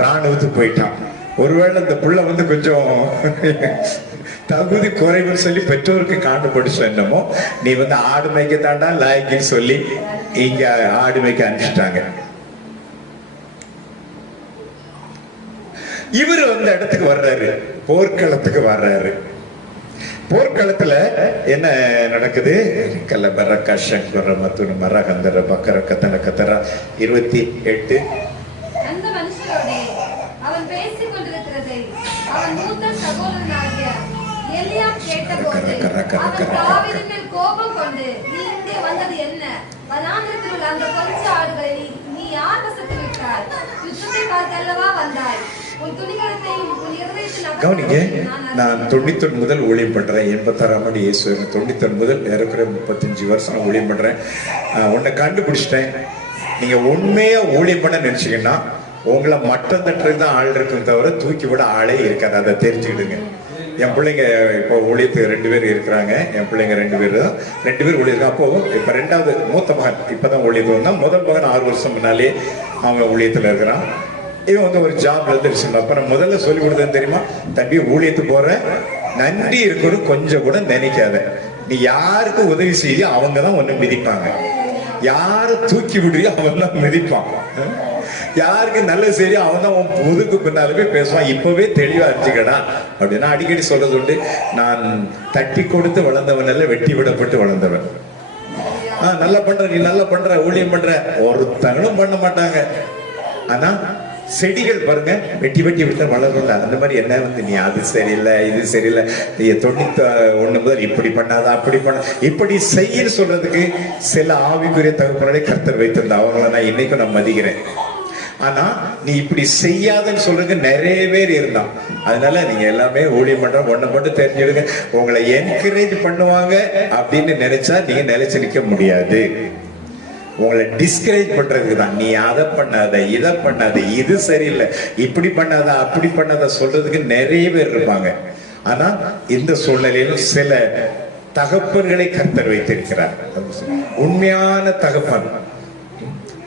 ராணுவத்துக்கு போயிட்டான். ஒருவேளை இந்த புள்ள வந்து கொஞ்சம் தகுதி குறைவுன்னு சொல்லி பெற்றோருக்கு காண்டுபடிச்சு என்னமோ, நீ வந்து ஆடு மேய்க்க தாண்டா லாய்க்குன்னு சொல்லி இங்க ஆடு மேய்க்க அனுப்பிச்சிட்டாங்க. இவரு அந்த இடத்துக்கு வர்றாரு, போர்க்களத்துக்கு வர்றாரு. போர்க்களத்துல என்ன நடக்குது? கலபர கஷங்கர மத்துன மரகந்தர பக்கர கத்தன கத்தரா 28. அந்த மனுஷரோடே அவன் பேசிக் கொண்டிருக்கிறதை அவன் மூத்த சகோதரனாகிய எலியாப் கேட்டபோது அவன் தாவீதின் மேல் கோபம் கொண்டு, நீ இங்கே வந்தது என்ன? வனாந்திரத்தில் உள்ள அந்த கொஞ்ச ஆடுகளை நீ யார் வசத்தில் விட்டாய்? யுத்தத்தை பார்க்க அல்லவா வந்தாய்? கவனிங்க, நான் 91 முதல் ஊழியம் பண்றேன். 86ஆம் ஆண்டு இயேசு 91 முதல் ஏறக்குறைய 35 வருஷம் ஊழியம் பண்றேன். உன்னை கண்டுபிடிச்சிட்டேன். நீங்க உண்மையா ஊழியம் பண்ண நினைச்சீங்கன்னா உங்களை மட்டம் தட்டுறது தான் ஆள் இருக்கும் தவிர தூக்கி விட ஆளே இருக்காது. அதை தெரிஞ்சுக்கிடுங்க. என் பிள்ளைங்க இப்போ ஊழியத்துக்கு 2 பேர் இருக்கிறாங்க. என் பிள்ளைங்க 2 பேர் ஊழியிருக்காங்க. அப்போ இப்ப 2வது மூத்த மகன் இப்பதான் ஊழியத்துக்கு வந்தான். முதல் மகன் 6 வருஷம் முன்னாலே அவங்க ஊழியத்துல இருக்கிறான். இவன் வந்து ஒரு ஜாப்ல இருந்து. அப்ப நான் முதல்ல சொல்லி கொடுத்தேன் தெரியுமா, தம்பி ஊழியத்துக்கு போற நன்றி இருக்கணும் கொஞ்சம் கூட நினைக்காத. நீ யாருக்கு உதவி செய்ய அவங்க தான் ஒண்ணு மிதிப்பாங்க, யாரு தூக்கி விடுறியோ அவன் தான் மிதிப்பான், யாருக்கு நல்ல சரி அவன் தான் உன் முதுக்கு பின்னாலுமே பேசுவான். இப்பவே தெளிவா அறிஞ்சுக்கடா அப்படின்னா அடிக்கடி சொல்றது உண்டு. நான் தட்டி கொடுத்து வளர்ந்தவன் அல்ல, வெட்டி விடப்பட்டு வளர்ந்தவன். நல்லா பண்ற, நீ நல்லா பண்ற, ஊழியம் பண்ற, ஒருத்தங்களும் பண்ண மாட்டாங்க. ஆனா செடிகள் பாருங்க, வெட்டி வெட்டி விட்டு வளரல. அந்த மாதிரி என்ன வந்து நீ அது சரியில்லை இது சரியில்லை, 91 முதல் இப்படி பண்ணாத அப்படி பண்ண இப்படி செய்ய சொல்றதுக்கு சில ஆவிக்குரிய தகப்பனை கர்த்தர் வைத்திருந்த அவங்கள நான் இன்னைக்கும் நான் மதிக்கிறேன். ஆனா நீ இப்படி செய்யாதன்னு சொல்றதுக்கு நிறைய பேர் இருந்தான். அதனால நீங்க எல்லாமே ஊழியம் பண்ற ஒண்ணு மட்டும் தெரிஞ்சுடுங்க, உங்களை என்கரேஜ் பண்ணுவாங்க அப்படின்னு நினைச்சா நீங்க நிலைச்சு நிக்க முடியாது. உங்களை டிஸ்கரேஜ் பண்றதுக்கு தான். நீ அதை பண்ணாத, இதை பண்ணாத, இது சரியில்லை, இப்படி பண்ணாத, அப்படி பண்ணாத சொல்றதுக்கு நிறைய பேர் இருப்பாங்க. ஆனா இந்த சூழ்நிலையிலும் சில தகப்பன்களை கர்த்தர் வைத்திருக்கிறார். உண்மையான தகப்பன்.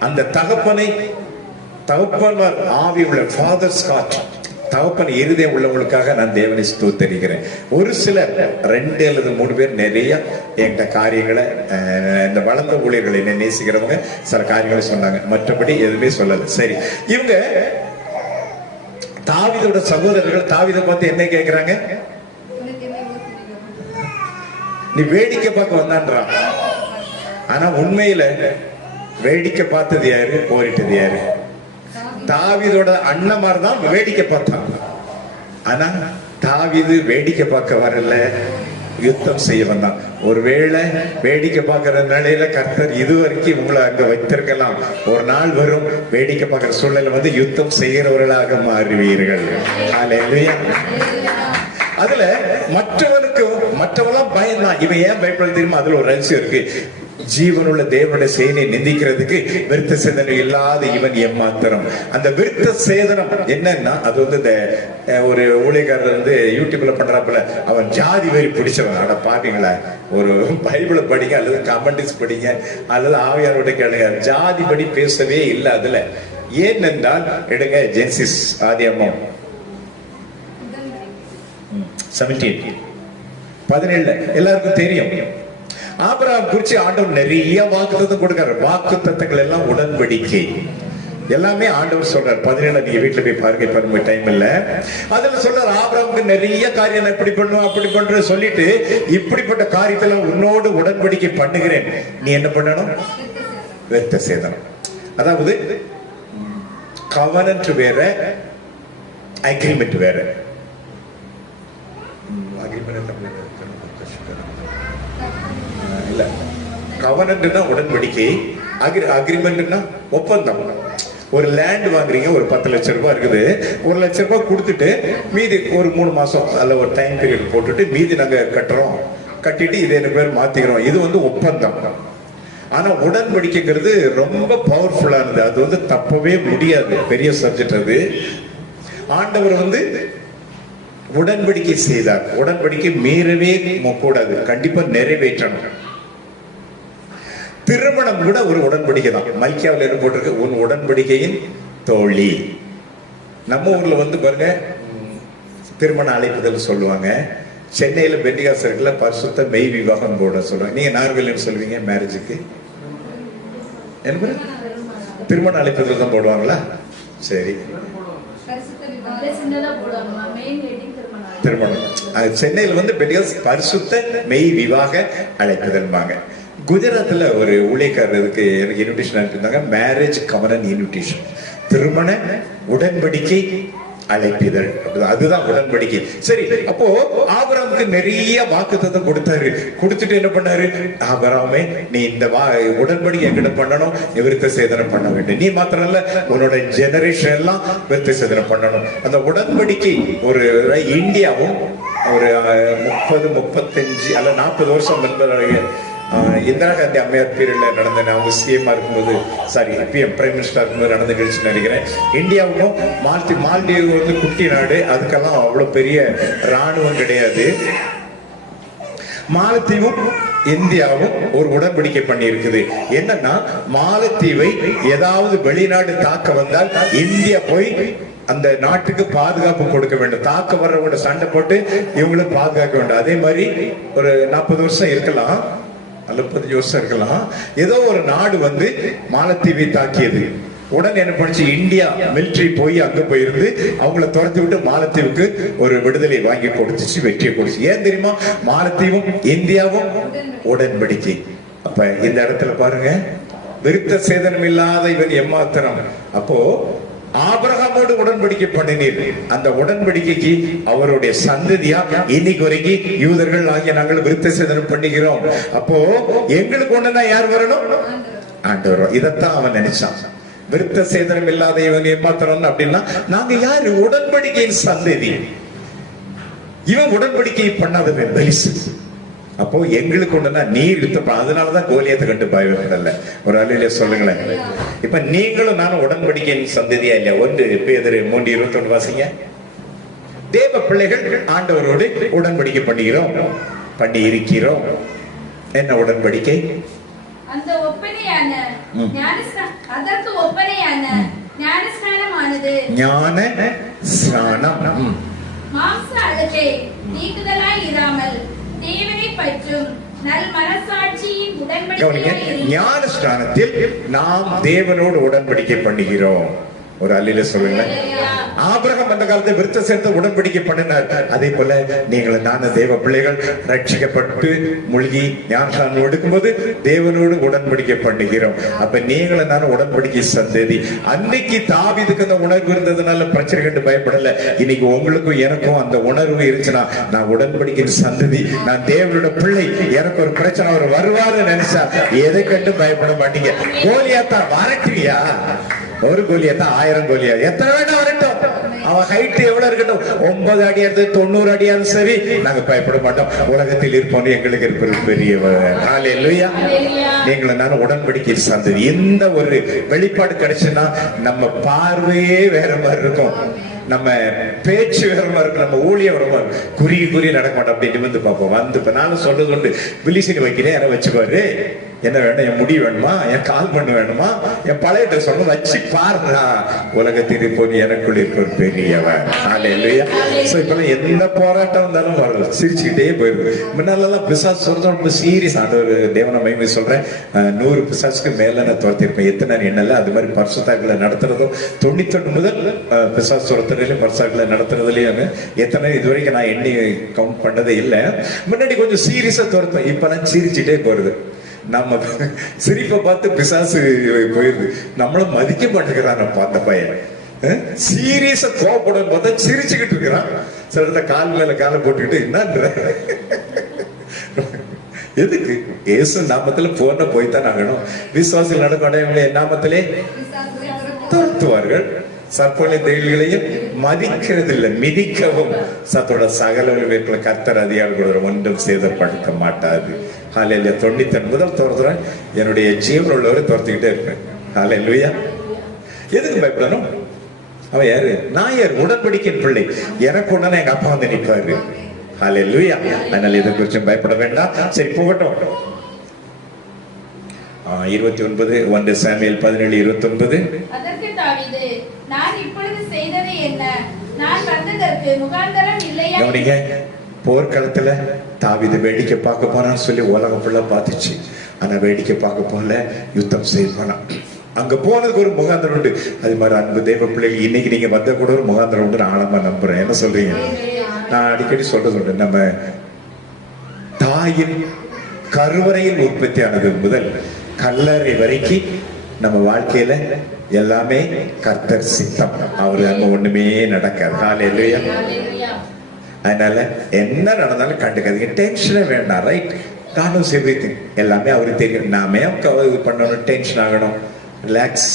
அந்த தகப்பனை தகப்பன்மார் ஆவி உள்ள ஃபாதர்ஸ் ஹார்ட், தகப்பன் இருதயம் உள்ளவங்களுக்காக நான் தேவனை ஸ்தோத்திரிக்கிறேன். ஒரு சிலர் 2 அல்லது 3 பேர் நிறைய என்கிட்ட காரியங்களை, இந்த வளர்ந்த ஊழியர்களை என்ன நேசிக்கிறவங்க சில காரியங்களை சொன்னாங்க. மற்றபடி எதுவுமே சொல்லல. சரி, இவங்க தாவீதோட சகோதரர்கள் தாவீதை பார்த்து என்ன கேட்கிறாங்க? நீ வேடிக்கை பார்க்க வந்தான்றான். ஆனா உண்மையில வேடிக்கை பார்த்தது யாரு, போரிட்டது யாரு? தாவீதோட அண்ணமார் தான் வேடிக்கை பார்த்தாங்க. ஆனா தாவீது வேடிக்கை பார்க்க வரல, யுத்தம் செய்ய வந்தான். ஒருவேளை வேடிக்கை பார்க்கிற நிலையில கர்த்தர் இதுவரைக்கும் உங்களை அங்க வைத்திருக்கலாம். ஒரு நாள் வரும், வேடிக்கை பார்க்கிற சூழ்நிலை வந்து யுத்தம் செய்கிறவர்களாக மாறுவீர்கள். அல்லேலூயா. அதுல மற்றவெல்லாம் பயந்தான். இவன் ஏன் பயப்பட தெரியுமா? அதுல ஒரு ரகசியம் இருக்கு. ஜீவனுள்ள தேவனுடைய செயலை நிந்திக்கிறதுக்கு விருத்த சேதனம் இல்லாத இவன் ஏமாத்திரம். அந்த விருத்த சேதனம் என்னன்னா, அது வந்து இந்த ஒரு ஊழியக்காரர் வந்து யூடியூப்ல பண்றாப்புல, அவன் ஜாதி வெறி பிடிச்சவன். ஆனா பாத்தீங்களா, ஒரு பைபிளை படிங்க அல்லது கமெண்ட்ஸ் படிங்க அல்லது ஆவியாரோட கேளுங்க, ஜாதி படி பேசவே இல்லை அதுல. ஏனென்றால் எடுங்க ஜெனசிஸ் ஆதியாகமம் 17 எல்லாருக்கும் தெரியும். ஆபிரகாம் குறிச்சு ஆண்டவர் நிறைய வாக்குத்தத்தம் கொடுக்கிறார். வாக்குத்தத்தங்கள் எல்லாம் உடன்படிக்கை எல்லாமே ஆண்டவர் சொல்றார். 17 நீங்க வீட்டுல போய் பாருங்க, இப்ப டைம் இல்ல. அதுல சொல்றார் ஆபிரகாமுக்கு நிறைய காரியம் இப்படி பண்ணும் அப்படி பண்ற சொல்லிட்டு, இப்படிப்பட்ட காரியத்துல உன்னோடு உடன்படிக்கை பண்ணுகிறேன், நீ என்ன பண்ணணும்? விருத்த சேதனம். அதாவது கவனன்ட் வேற, அக்ரிமெண்ட் வேற. இல்ல, கவனன்ட் தான் உடன்படிக்கை, அக்ரிமெண்ட்னா ஒப்பந்தம். ஒரு லேண்ட் வாங்குறீங்க, ஒரு 10 லட்சம் ரூபாய் இருக்குது, 1 லட்சம் ரூபாய் கொடுத்துட்டு மீதி ஒரு 3 மாசம் அல்ல ஒரு டைம் பீரியட் போட்டுட்டு மீதி நாங்க கட்டுறோம், கட்டிட்டு இது என்ன பேர் மாத்திக்கிறோம். இது வந்து ஒப்பந்தம். ஆனா உடன்படிக்கைங்கிறது ரொம்ப பவர்ஃபுல்லானது. அது வந்து தப்பவே முடியாது. பெரிய சப்ஜெக்ட் அது. ஆண்டவர் வந்து உடன்படிக்கை செய்தார். உடன்படிக்கை மீறவே கூடாது, கண்டிப்பா நிறைவேற்றணும். திருமணம் கூட ஒரு உடன்படிக்கை தான். மைக்கியாவில் என்ன போட்டிருக்கு? உன் உடன்படிக்கையின் தோழி. நம்ம ஊர்ல வந்து பாருங்க திருமண அழைப்புதல் சொல்லுவாங்க. சென்னையில பெண்டிகாஸ் இருக்குல்ல, பரிசுத்த மெய் விவாகம் போட சொல்றாங்க. நீங்க நார்வேல் சொல்லுவீங்க மேரேஜுக்கு என்ன திருமண அழைப்புதல் தான் போடுவாங்களா? சரி, திருமணம் சென்னையில வந்து பெண்டிகாஸ் பரிசுத்த மெய் விவாக அழைப்புதல்பாங்க. குஜராத்ல ஒரு ஊழியக்காரருக்கு எனக்கு இன்விடேஷன் அனுப்பியிருந்தாங்க. மேரேஜ் கவர்னன் இன்விடேஷன், திருமண உடன்படிக்கை அழைப்பிதழ். அதுதான் உடன்படிக்கை. சரி, அப்போ ஆபிரகாமுக்கு நிறைய வாக்குத்தத்தம் கொடுத்தாரு. கொடுத்துட்டு என்ன பண்ணாரு? ஆபிரகாமே, நீ இந்த உடன்படிக்கை என்கிட்ட பண்ணணும், விருத்த சேதனம் பண்ண வேண்டும். நீ மாத்திரம் இல்ல, உன்னோட ஜெனரேஷன் எல்லாம் விருத்த சேதனம் பண்ணணும். அந்த உடன்படிக்கை ஒரு இந்தியாவும் ஒரு 30, 35 அல்ல 40 வருஷம் இந்திரா காந்தி அம்மையார் பீரியட்ல நடந்த, அவங்க சிஎம் இருக்கும்போது, சாரி பிஎம் பிரைம் மினிஸ்டர் இருக்கும்போது நடந்த நிகழ்ச்சி நினைக்கிறேன். இந்தியாவுக்கும் மால்டீவ் வந்து குட்டி நாடு, அதுக்கெல்லாம் அவ்வளவு பெரிய ராணுவம் கிடையாது. மாலத்தீவும் இந்தியாவும் ஒரு உடன்படிக்கை பண்ணி இருக்குது. என்னன்னா, மாலத்தீவை ஏதாவது வெளிநாடு தாக்க வந்தால் இந்தியா போய் அந்த நாட்டுக்கு பாதுகாப்பு கொடுக்க வேண்டும். தாக்க வர்றவங்க சண்டை போட்டு இவங்களும் பாதுகாக்க வேண்டும். அதே மாதிரி ஒரு 40 வருஷம் இருக்கலாம், 40 வருஷம் இருக்கலாம். ஏதோ ஒரு நாடு வந்து மாலத்தீவை தாக்கியது. உடனே என்ன பண்ணுச்சு? இந்தியா மிலிட்டரி போய் அங்க போயிருந்து அவங்கள துரத்தி விட்டு மாலத்தீவுக்கு ஒரு விடுதலை வாங்கி கொடுத்துச்சு, வெற்றியை கொடுத்து. ஏன் தெரியுமா? மாலத்தீவும் இந்தியாவும் உடன்படிக்கை. அப்ப இந்த இடத்துல பாருங்க, விருத்த சேதனம் இல்லாத இவன் எம்மாத்திரம். அப்போ ஆபிரகாமோடு உடன்படிக்கை பண்ணினீர். அந்த உடன்படிக்கைக்கு அவருடைய சந்ததியா இன்னைக்கு வரைக்கும் யூதர்கள் ஆகிய நாங்கள் விருத்த சேதனம் பண்ணுகிறோம். அப்போ எங்களுக்கு ஒண்ணுன்னா யார் வரணும்? ஆண்டவர். இதத்தான் அவன் நினைச்சான். விருத்த சேதனம் இல்லாத இவன் ஏமாத்திரம் அப்படின்னா நாங்க யாரு? உடன்படிக்கையின் சந்ததி. இவன் உடன்படிக்கை பண்ணாதவன் பெலிசு. அப்போ எங்களுக்கு ஒண்ணுன்னா நீர் இருத்த. அதனாலதான் கோலியத்தை கண்டு பயப்படல. ஒரு அலையில சொல்லுங்களேன். இப்ப நீங்களும் நானும் உடன்படிக்கையின் சந்ததியா இல்லையா? 1 பேதுரு 3:21 வாசிங்க. தேவ பிள்ளைகள் ஆண்டவரோடு உடன்படிக்கை பண்ணி இருக்கிறோம். என்ன உடன்படிக்கை? அந்த ஒப்பனையான அதற்கு ஒப்பனையான ஞானஸ்நானமானது ஞான ஸ்நானம் மாம்ச அழுக்கை நீக்குதலாய் இராமல் தேவனை பற்றும் நல் மனசாட்சியின் உடன்படிக்கையாய் ஞான ஸ்நானத்தில் நாம் தேவனோடு உடன்படிக்கை பண்ணுகிறோம். ஒரு அல்லில சொல்லுங்க. ஆபிரகாம் அந்த காலத்தை விருத்த சேர்த்து உடன்படிக்கை பண்ணினார். அதே போல நீங்கள் நானும் தேவ பிள்ளைகள் ரட்சிக்கப்பட்டு மூழ்கி ஞானம் எடுக்கும்போது தேவனோடு உடன்படிக்கை பண்ணுகிறோம். அப்ப நீங்களும் நானும் உடன்படிக்கை சந்ததி. அன்னைக்கு தாவீதுக்கு அந்த உணர்வு இருந்ததுனால பிரச்சனை கண்டு பயப்படல. இன்னைக்கு உங்களுக்கும் எனக்கும் அந்த உணர்வு இருந்துச்சுன்னா, நான் உடன்படிக்கை சந்ததி, நான் தேவனோட பிள்ளை, எனக்கு ஒரு பிரச்சனை அவர் வருவாருன்னு நினைச்சா எதை கண்டு பயப்பட மாட்டீங்க. கோலியாத்தா வரட்டுவியா? ஒரு கோலியாத்தா 1000 கோலியா எத்தனை வேணா வரட்டும். அவன் ஹைட் எவ்வளவு இருக்கட்டும், 9 அடியா இருந்து 90 அடியாலும் சரி, நாங்க பயப்பட மாட்டோம். உலகத்தில் இருப்போம், எங்களுக்கு இருப்பது பெரியவர். ஹல்லேலூயா. நீங்களும் நானும் உடன்படிக்கை சந்ததி. எந்த ஒரு வெளிப்பாடு கிடைச்சுன்னா நம்ம பார்வையே வேற மாதிரி இருக்கும், நம்ம பேச்சு வேற மாதிரி இருக்கும், நம்ம ஊழியம் வேற மாதிரி. குறி நடக்க மாட்டோம். அப்படி நிமிந்து பார்ப்போம். வந்து இப்ப நானும் சொல்றது உண்டு, விழிசினி வைக்கிறேன், யாரை வச்சுப்பாரு, என்ன வேணும், என் முடி வேணுமா, என் கால் பண்ணு வேணுமா, என் பழைய ட்ரெஸ் வேணும், வச்சு பாருடா. உலகத்தில் இப்போது எனக்குள்ள இருக்க ஒரு பெரியவன். ஹல்லேலூயா. சோ இப்பெல்லாம் எந்த போராட்டம் வந்தாலும் வரல, சிரிச்சுக்கிட்டே போயிருக்கு. முன்னாலெல்லாம் பிசாசு சொல்றது ரொம்ப சீரியஸ். ஆண்டவர் தேவன மகிமை சொல்றேன், 100 பிசாசுக்கு மேல நான் துரத்திருப்பேன். எத்தனை எண்ணல. அது மாதிரி பரிசுத்தாக்களை நடத்துறதும் 99 முதல் பிசாசு துரத்துறதுலயும் பரிசுத்தாக்களை நடத்துறதுலயும் எத்தனை இதுவரைக்கும் நான் எண்ணி கவுண்ட் பண்ணதே இல்லை. முன்னாடி கொஞ்சம் சீரியஸா துரத்தோம், இப்ப நான் சிரிச்சுட்டே போறது. நம்ம சிரிப்பை பார்த்து பிசாசு போயிருது. நம்மளும் மதிக்க மாட்டேங்கிறான். அந்த பையன் சீரியஸா கோவப்படும் பார்த்தா சிரிச்சுக்கிட்டு இருக்கிறான். சில இடத்துல கால் மேல காலை போட்டுக்கிட்டு என்னன்ற எதுக்கு இயேசு நாமத்துல போன போய்தான் ஆகணும். விசுவாசிகள் நடக்கும் அடையாளங்களை என் நாமத்திலே துரத்துவார்கள், சர்ப்பங்களையும் தேள்களையும் மதிக்கிறதில்லை, மிதிக்கவும் சத்தோட சகல வீட்டில் கர்த்தர் அதிகாரம் ஒன்றும் சேதப்படுத்த மாட்டாது. ஹல்லேலூயா. 99 துரத்துறேன், என்னுடைய ஜீவன் உள்ளவரை துரத்திக்கிட்டே இருப்பேன். ஹல்லேலூயா. எதுக்கு பயப்படணும்? அவன் யாரு? நான் யார்? உடன்படிக்கையின் பிள்ளை. எனக்கு ஒண்ணு எங்க அப்பா வந்து நிற்பாரு. ஹல்லேலூயா. அதனால இதை குறித்து பயப்பட வேண்டாம். சரி, போகட்டும். 29 1 சாமுவேல் 17:29. அதற்கு தாவீது, நான் இப்பொழுது செய்தது என்ன? நான் வந்ததற்கு முகாந்தரம் இல்லையா? கவனிங்க, போர்க்களத்துல தாவீது வேடிக்கை பார்க்க போனான்னு சொல்லி உலகம் ஃபுல்லா பார்த்துச்சு. ஆனா வேடிக்கை பார்க்க போல, யுத்தம் செய்ய போனான். அங்க போனதுக்கு ஒரு முகாந்திரம் உண்டு. அது மாதிரி அன்பு தெய்வ பிள்ளைகள், இன்னைக்கு நீங்க வந்த கூட ஒரு முகாந்திரம் உண்டு. நான் ஆழமா நம்புறேன். என்ன சொல்றீங்க? நான் அடிக்கடி சொல்றது உண்டு. நம்ம தாயின் கருவறையில் உற்பத்தி ஆனது முதல் கல்லறை வரைக்கும் நம்ம வாழ்க்கையில எல்லாமே கர்த்தர் சித்தம். அவரு நம்ம ஒண்ணுமே நடக்காது. ஹல்லேலூயா. அதனால என்ன நடந்தாலும் கண்டுக்காதீங்க, டென்ஷனே வேண்டாம். Right, God knows everything. எல்லாமே அவருக்கு தெரியும். நாமே இது பண்ணணும், டென்ஷன் ஆகணும். ரிலாக்ஸ்,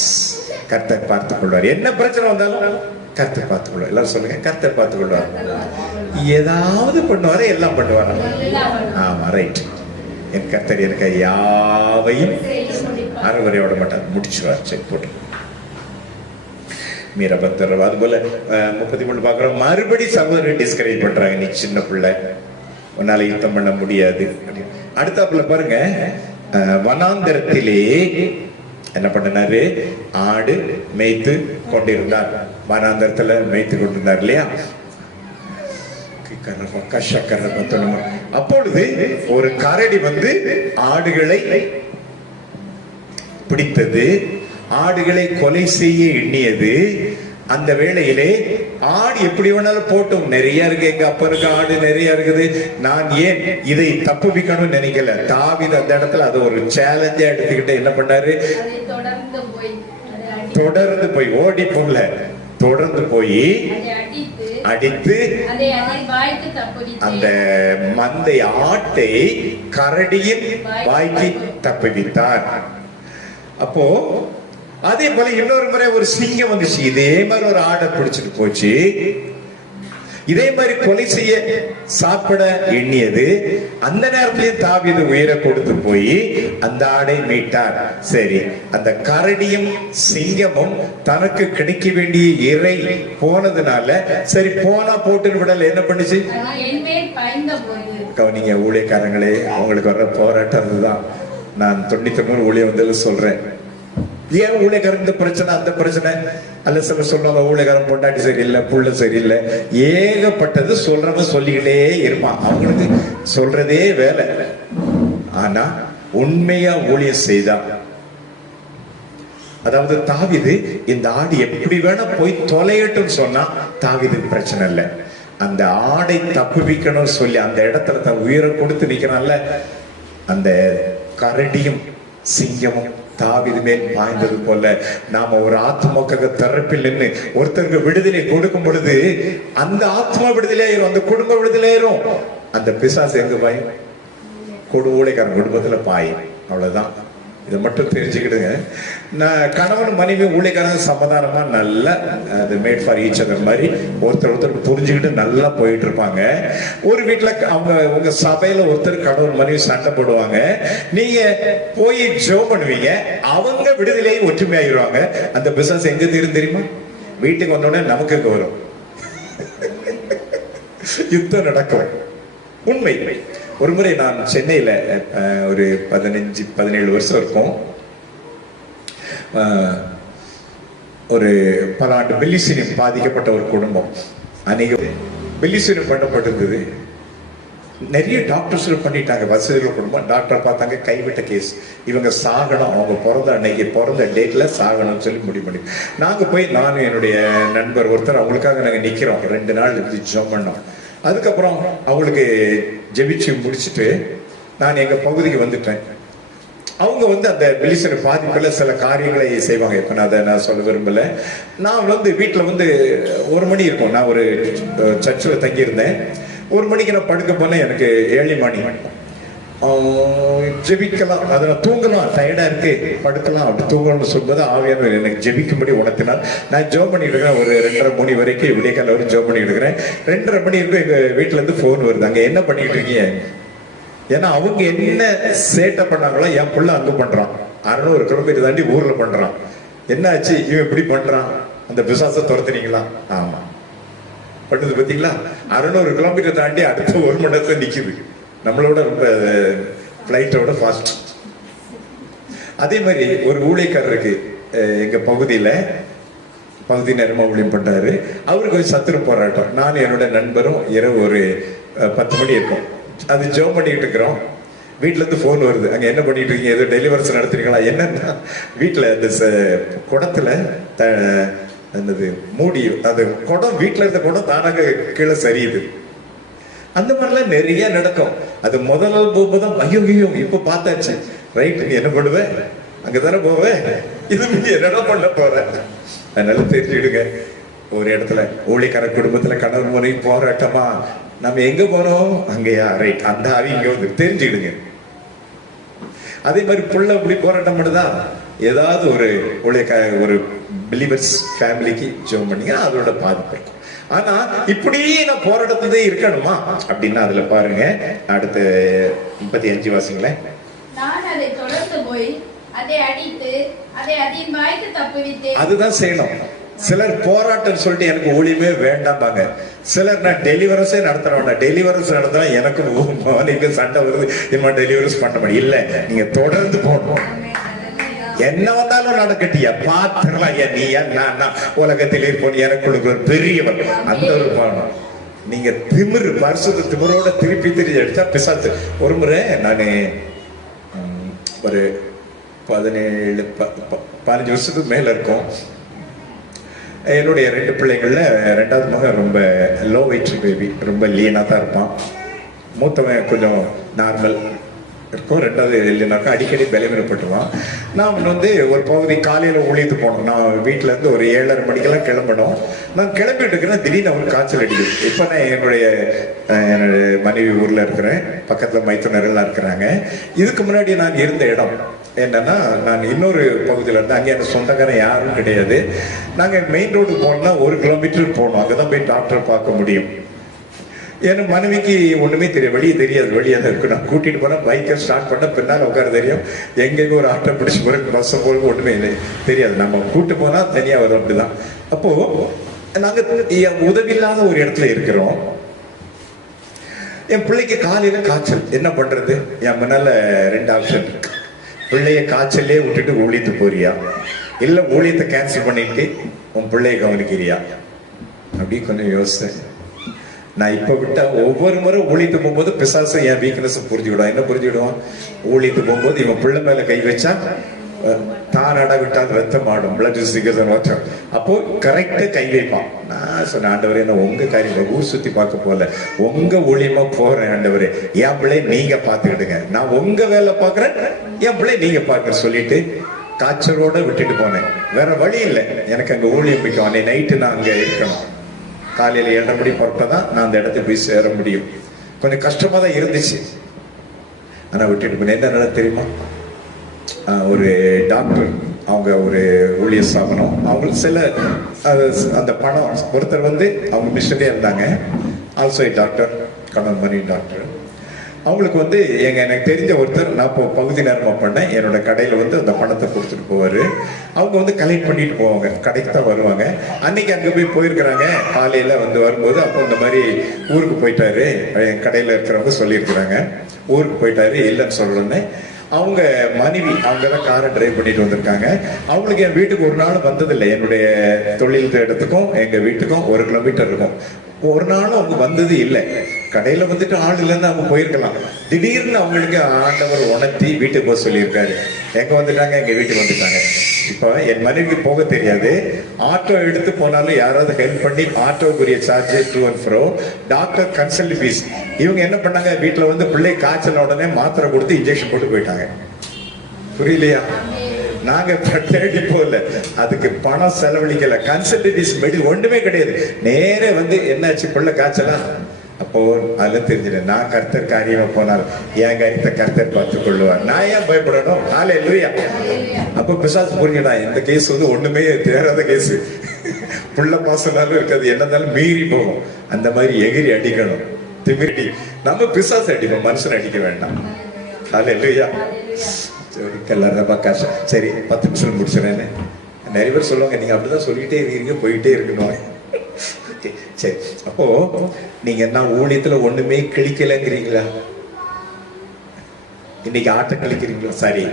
கர்த்தர் பார்த்துக் கொள்வார். என்ன பிரச்சனை வந்தாலும் கர்த்தர் பார்த்துக் கொள்வார். எல்லாரும் சொல்லுங்க, கர்த்தர் பார்த்துக் கொள்வார். ஏதாவது பண்ணுவாரு, எல்லாம் பண்ணுவார். ஆமா, ரைட். என் கர்த்தர் எனக்கு யாவையும் அறுவரை விட மாட்டார், முடிச்சுவார். சரி, போட்டு மீரா பக்தர். அது போல 33 பாக்குறோம். மறுபடி சகோதரர் டிஸ்கரேஜ் பண்றாங்க, நீ சின்ன பிள்ளை, உன்னால யுத்தம் பண்ண முடியாது. அடுத்தாப்புல பாருங்க, வனாந்தரத்திலே என்ன பண்ணாரு? ஆடு மேய்த்து கொண்டிருந்தார். வனாந்தரத்துல மேய்த்து கொண்டிருந்தார் இல்லையா? அப்பொழுது ஒரு கரடி வந்து ஆடுகளை பிடித்தது, ஆடுகளை கொலை செய்ய எண்ணியது. அந்த வேளையிலே ஆடு எப்படி வேணாலும் போட்டும், நிறைய இருக்கு, எங்க அப்பனுக்கு ஆடு நிறைய இருக்குது, நான் ஏன் இதை தப்புவிக்கணும்னு நினைக்கல. தாவீது அந்த இடத்துல அதை ஒரு சேலஞ்சா எடுத்துக்கிட்டு என்ன பண்ணாரு? தொடர்ந்து போய் ஓடி போகல, தொடர்ந்து போய் அடித்து அந்த மந்தை ஆட்டை கரடியின் வாய்க்கு தப்புவித்தார். அப்போ அதே போல இன்னொரு முறை ஒரு சிங்கம் வந்துச்சு, இதே மாதிரி ஒரு ஆடை பிடிச்சிட்டு போச்சு. இதே மாதிரி கொலை செய்ய சாப்பிட எண்ணியது. அந்த நேரத்திலேயே தாவீது உயிரை கொடுத்து போய் அந்த ஆடை மீட்டார். சரி, அந்த கரடியும் சிங்கமும் தனக்கு கிடைக்க வேண்டிய இறை போனதுனால சரி போனா போட்டு விடல. என்ன பண்ணுச்சு? கவனிங்க ஊழியக்காரங்களே, உங்களுக்கு வர்ற போராட்டம் அதுதான். நான் 93 ஊழியம் வந்து சொல்றேன். ஏன் ஊழியக்காரன் இந்த பிரச்சனை அந்த பிரச்சனை அல்ல, சில சொல்லுவாங்க ஊழியக்காரன் பொண்டாட்டி சரியில்லை, புள்ள சரியில்லை, ஏகப்பட்டது சொல்றவங்க சொல்லிக்கிட்டே இருப்பான். அவங்களுக்கு சொல்றதே வேலை. ஆனா உண்மையா ஊழியம் செய்தா, அதாவது தாவீது இந்த ஆடு எப்படி வேணா போய் தொலையட்டும் சொன்னா தாவீதுக்கு பிரச்சனை இல்லை. அந்த ஆடை தப்புவிக்கணும்னு சொல்லி அந்த இடத்துல தன் உயிரை கொடுத்து நிக்கிறான்ல, அந்த கரடியும் சிங்கமும் தாவீது மேல் பாய்ந்தது போல நாம ஒரு ஆத்மாக்காக தரப்பில் நின்று ஒருத்தருக்கு விடுதலை கொடுக்கும் பொழுது அந்த ஆத்மா விடுதலை ஆயிரும், அந்த குடும்ப விடுதலை ஆயிரும். அந்த பிசாசு எங்க பாயும்? ஊழியக்காரன் குடும்பத்துல பாயும். அவ்வளவுதான். இதை மட்டும் தெரிஞ்சுக்கிடுங்க. நான் கணவன் மனைவி ஊழியக்காரங்க சமாதானமா நல்லா அது மேட் ஃபார் ஈச் அதர் மாதிரி ஒருத்தர் புரிஞ்சுக்கிட்டு நல்லா போயிட்டு இருப்பாங்க. ஒரு வீட்டுல அவங்க உங்க சபையில ஒருத்தர் கணவன் மனைவி சண்டை போடுவாங்க, நீங்க போய் ஜெபம் பண்ணுவீங்க, அவங்க விடுதலையை ஒற்றுமையாகிடுவாங்க. அந்த பிசினஸ் எங்க தீரும் தெரியுமா? வீட்டுக்கு வந்தோடனே நமக்கு எங்க வரும்? யுத்தம் நடக்கும். உண்மை. ஒரு முறை நான் சென்னையில ஒரு 15-17 வருஷம் இருக்கும், ஒரு பல ஆண்டு பெல்லிசீனியம் பாதிக்கப்பட்ட ஒரு குடும்பம். அநேக பெல்லிசீனியம் பண்ணப்பட்டிருந்தது. நிறைய டாக்டர்ஸ் பண்ணிட்டாங்க. வசதிகள் குடும்பம். டாக்டர் பார்த்தாங்க, கைவிட்ட கேஸ், இவங்க சாகணும், அவங்க பிறந்த அன்னைக்கு பிறந்த டேட்ல சாகணும்னு சொல்லி முடிவு பண்ணி நாங்க போய் நானும் என்னுடைய நண்பர் ஒருத்தர் அவங்களுக்காக நாங்க நிக்கிறோம். 2 நாள் இருந்து ஜெபம் பண்ணோம். அதுக்கப்புறம் அவங்களுக்கு ஜெபிச்சு முடிச்சுட்டு நான் எங்க பகுதிக்கு வந்துட்டேன். அவங்க வந்து அந்த பெல்லிசீனிய பாதிப்புல சில காரியங்களை செய்வாங்க. இப்ப நான் அதை சொல்ல விரும்பல. நான் வந்து வீட்டுல வந்து 1 மணி இருக்கும். நான் ஒரு சர்ச்சில் தங்கியிருந்தேன். 1 மணிக்கு நான் படுக்க போனேன். எனக்கு ஏர்லி மார்னிங் ஜெபிக்கலாம், அதில் தூங்கலாம், டயர்டா இருக்கு படுக்கலாம், அப்படி தூங்கணும்னு சொல்லும்போது ஆவியானவர் எனக்கு ஜெபிக்கும்படி உணர்த்தினார். நான் ஜோம் பண்ணிட்டு இருக்கிறேன், ஒரு 2:30 மணி வரைக்கும் விடிய கால வரைக்கும் ஜோம் பண்ணிட்டு இருக்கிறேன். 2:30 மணி இருக்கும் எங்க வீட்டுல இருந்து போன் வருது, அங்க என்ன பண்ணிட்டு இருக்கீங்க? ஏன்னா அவங்க என்ன சேட்டை பண்ணாங்களோ என் புள்ள அங்க பண்றான், 600 கிலோமீட்டர் தாண்டி ஊர்ல பண்றான். என்ன ஆச்சு இவன் இப்படி பண்றான், அந்த பிசாசை துரத்துறீங்களா? ஆமா பண்ணுது பார்த்தீங்களா, 600 கிலோமீட்டர் தாண்டி அடுத்த 1 மணி நேரத்துல நிக்குது, நம்மளோட ரொம்ப பிளைட்டோட ஃபாஸ்ட். அதே மாதிரி ஒரு ஊழியக்காரருக்கு எங்க பகுதி நேரமா ஊழியம் பண்றாரு. அவருக்கு ஒரு சத்துரு போராட்டம். நான் என்னோட நண்பரும் இரவு ஒரு 10 மணி இருக்கும், அது ஜோம் பண்ணிட்டு இருக்கிறோம். வீட்டுல இருந்து போன் வருது, அங்க என்ன பண்ணிட்டு இருக்கீங்க, ஏதோ டெலிவரன்ஸ் நடத்துறீங்களா? என்னன்னா வீட்டுல அந்த குடத்துல என்னது மூடி, அது குடம், வீட்டுல இருந்த குடம் தானாக கீழே சரியுது. அந்த மாதிரிலாம் நிறைய நடக்கும். அது முதல் போகும்போதுதான் ஐயோ இப்ப பார்த்தாச்சு, ரைட் நீ என்ன பண்ணுவ, அங்கதானே போவ, இது நீ என்னடா பண்ண போற. அதனால தெரிஞ்சுடுங்க, ஒரு இடத்துல ஊழியக்கார குடும்பத்துல கணவன் மனைவி போராட்டமா, நம்ம எங்க போனோம் அங்கேயா, ரைட் அந்த ஆவி இங்க வந்து தெரிஞ்சுடுங்க. அதே மாதிரி புள்ள அப்படி போராட்டம் பண்ணுதா, ஏதாவது ஒரு ஒரு பிலீவர்ஸ் ஃபேமிலிக்கு ஜோம் பண்ணீங்க, அதோட பாதிப்பு இருக்கும். ஆனா இப்படி நான் போராட்டத்திலே இருக்கணுமா அப்படின்னா அதுல பாருங்க, அடுத்த 35 வாசிங்களேன். நான் அதை தொடர்ந்து போய் அதை அடித்து அதை அதன் வாய்க்கு தப்புவித்தேன். அதுதான் செய்யணும். சிலர் போராட்டம் சொல்லிட்டு எனக்கு ஊழியமே வேண்டாம்பாங்க. சிலர் நான் டெலிவரன்ஸே நடத்துறேன், டெலிவரன்ஸ் நடத்துறா எனக்கு சண்டை வருது, இனிமே டெலிவரன்ஸ் பண்ண முடியும். இல்ல, நீங்க தொடர்ந்து போகணும். என்ன வந்தாலும் நடக்கட்டியா பாத்துக்கலாம், நீயா நான் உலகத்தில் இருப்போம், எனக்குள்ள ஒரு பெரியவர், அந்த ஒரு பாடம். நீங்க திமிரு பரிசுத்த திமிரோட திருப்பி அடிச்சா பிசாசு. ஒரு முறை நானு ஒரு 15 வருஷத்துக்கு மேல இருக்கும். என்னுடைய 2 பிள்ளைங்கள்ல 2வது மகன் ரொம்ப லோ வெயிட் பேபி, ரொம்ப லீனா தான் இருப்பான். மூத்தவன் கொஞ்சம் நார்மல் இருக்கும், 2வது இல்லைனாக்கா அடிக்கடி பலவீனப்பட்டுருவான். நான் ஒரு பகுதி காலையில ஊழியத்து போனோம். நான் வீட்டுல இருந்து ஒரு 7:30 மணிக்கெல்லாம் கிளம்பணும். நான் கிளம்பிட்டு இருக்கிறேன், திடீர்னு அவருக்கு காய்ச்சல் அடிக்குது. இப்ப நான் என்னுடைய மனைவி ஊர்ல இருக்கிறேன், பக்கத்துல மைத்துனர்கள்லாம் இருக்கிறாங்க. இதுக்கு முன்னாடி நான் இருந்த இடம் என்னன்னா, நான் இன்னொரு பகுதியில இருந்து, அங்கே எனக்கு சொந்தக்காரன் யாரும் கிடையாது. நாங்க மெயின் ரோடு போனோம்னா 1 கிலோமீட்டர் போகணும், அங்கதான் போய் டாக்டர் பார்க்க முடியும். என் மனைவிக்கு ஒண்ணுமே தெரியாது, வெளியே தெரியாது, வெளியே தான் இருக்கு. நான் கூட்டிட்டு போனா பைக்கை ஸ்டார்ட் பண்ண பின்னால் உட்கார தெரியும், எங்கெங்க ஒரு ஆட்டோ பிடிச்சி போறேன், பஸ் போறது ஒண்ணுமே இல்லை தெரியாது. நம்ம கூட்டு போனா தனியா வரும், அப்படிதான். அப்போ நாங்க உதவி இல்லாத ஒரு இடத்துல இருக்கிறோம். என் பிள்ளைக்கு காலையில காய்ச்சல், என்ன பண்றது? என் முன்னால 2 ஆப்ஷன் இருக்கு. பிள்ளைய காய்ச்சலே விட்டுட்டு ஊழியத்து போறியா, இல்ல ஊழியத்தை கேன்சல் பண்ணிட்டு உன் பிள்ளைய கவனிக்கிறியா? அப்படி கொஞ்சம் யோசிச்சேன். நான் இப்ப விட்டா ஒவ்வொரு முறை ஊழியத்து போகும்போது பிசாசு என் வீக்னஸ் புரிஞ்சுக்கிடுவான். என்ன புரிஞ்சுக்கிடுவான்? ஊழியத்து போகும்போது இவன் பிள்ளை மேல கை வச்சா தான் அட விட்டால் ரத்தம் ஆடும், பிளட் சிகரம். அப்போ கரெக்டா கை வைப்பான். நான் சொன்ன, ஆண்டவரே என்ன உங்க காரியம் ஊர் சுத்தி பார்க்க போல, உங்க ஊழியமா போறேன் ஆண்டவரே, என் பிள்ளை நீங்க பாத்துக்கிடுங்க, நான் உங்க வேலை பாக்குறேன், என் பிள்ளை நீங்க பாக்குற சொல்லிட்டு காய்ச்சலோட விட்டுட்டு போனேன். வேற வழி இல்லை, எனக்கு அங்க ஊழியம் பிடிக்கும். அன்னைக்கு நைட்டு நான் அங்க இருக்கணும். காலையில 7:30 மணி புறப்பதான் நான் அந்த இடத்துக்கு போய் சேர முடியும். கொஞ்சம் கஷ்டமா தான் இருந்துச்சு, ஆனா விட்டுட்டு போனேன். என்ன தெரியுமா, ஒரு டாக்டர், அவங்க ஒரு ஊழிய ஸ்தாபனம், அவங்களுக்கு சில அந்த பணம், ஒருத்தர் அவங்க மிஷனரியா இருந்தாங்க, ஆல்சோ டாக்டர், கணவன் மணி டாக்டர். அவங்களுக்கு எனக்கு தெரிஞ்ச ஒருத்தர், நான் இப்போ பகுதி நேரமா பண்ணேன், என்னோட கடையில அந்த பணத்தை கொடுத்துட்டு போவாரு. அவங்க கலெக்ட் பண்ணிட்டு போவாங்க, கடைக்கு தான் வருவாங்க. அன்னைக்கு அங்க போயிருக்கிறாங்க, காலையில வரும்போது அப்போ இந்த மாதிரி ஊருக்கு போயிட்டாரு, என் கடையில இருக்கிறவங்க சொல்லியிருக்கிறாங்க, ஊருக்கு போயிட்டாரு இல்லைன்னு சொல்லணும்னு. அவங்க மனைவி அவங்கதான் காரை டிரைவ் பண்ணிட்டு வந்திருக்காங்க. அவங்களுக்கு என் வீட்டுக்கு ஒரு நாள் வந்ததில்லை. என்னுடைய தொழில் இடத்துக்கும் எங்க வீட்டுக்கும் 1 கிலோமீட்டர் இருக்கும். ஒரு நாளும் அவங்க வந்தது இல்லை. கடையில ஆள் இல்லைன்னு அவங்க போயிருக்கலாம். திடீர்னு அவங்களுக்கு ஆண்டவர் உணர்த்தி வீட்டுக்கு போக சொல்லியிருக்காரு. எங்க வந்துட்டாங்க, எங்க வீட்டுக்கு வந்துட்டாங்க. இப்ப என் மனைவிக்கு போக தெரியாது. ஆட்டோ எடுத்து போனாலும் யாராவது ஹெல்ப் பண்ணி ஆட்டோக்குரிய charge to and fro, doctor consult fees. இவங்க என்ன பண்ணாங்க, வீட்டுல பிள்ளை காய்ச்சல் உடனே மாத்திரை கொடுத்து இன்ஜெக்ஷன் போட்டு போயிட்டாங்க. புரியலையா? நாங்க தேடி போகல, அதுக்கு பணம் செலவழிக்கல, கன்சல்ட் ஃபீஸ் மெடி ஒண்ணுமே கிடையாது. நேரே என்னாச்சு பிள்ளை காய்ச்சலா, அப்போ அதுல தெரிஞ்சிடும், நான் கர்த்தர் காரியமா போனால் என் காரியத்தை கர்த்தர் பார்த்துக் கொள்ளுவார், நான் ஏன் பயப்படணும். ஹல்லேலூயா. அப்ப பிசாசு புரிஞ்சுடா, இந்த கேஸ் வந்து ஒண்ணுமே தேராத கேஸ், புள்ள பாசனாலும் இருக்காது, என்னதாலும் மீறி போகும். அந்த மாதிரி எகிரி அடிக்கணும், திமிரி. நம்ம பிசாசு அடிப்போம், மனுஷன் அடிக்க வேண்டாம். ஹல்லேலூயா. சரி 10 நிமிஷம் முடிச்சிடறேன்னு நிறைய பேர் சொல்லுவாங்க, நீங்க அப்படிதான் சொல்லிட்டே இருக்கீங்க, போயிட்டே இருக்கணும். சரி, அப்போ நீங்க என்ன ஊழியத்துல ஒண்ணுமே கிழிக்கலங்கிறீங்களா? இன்னைக்கு ஆட்டை கிழிக்கிறீங்களா? சாரி,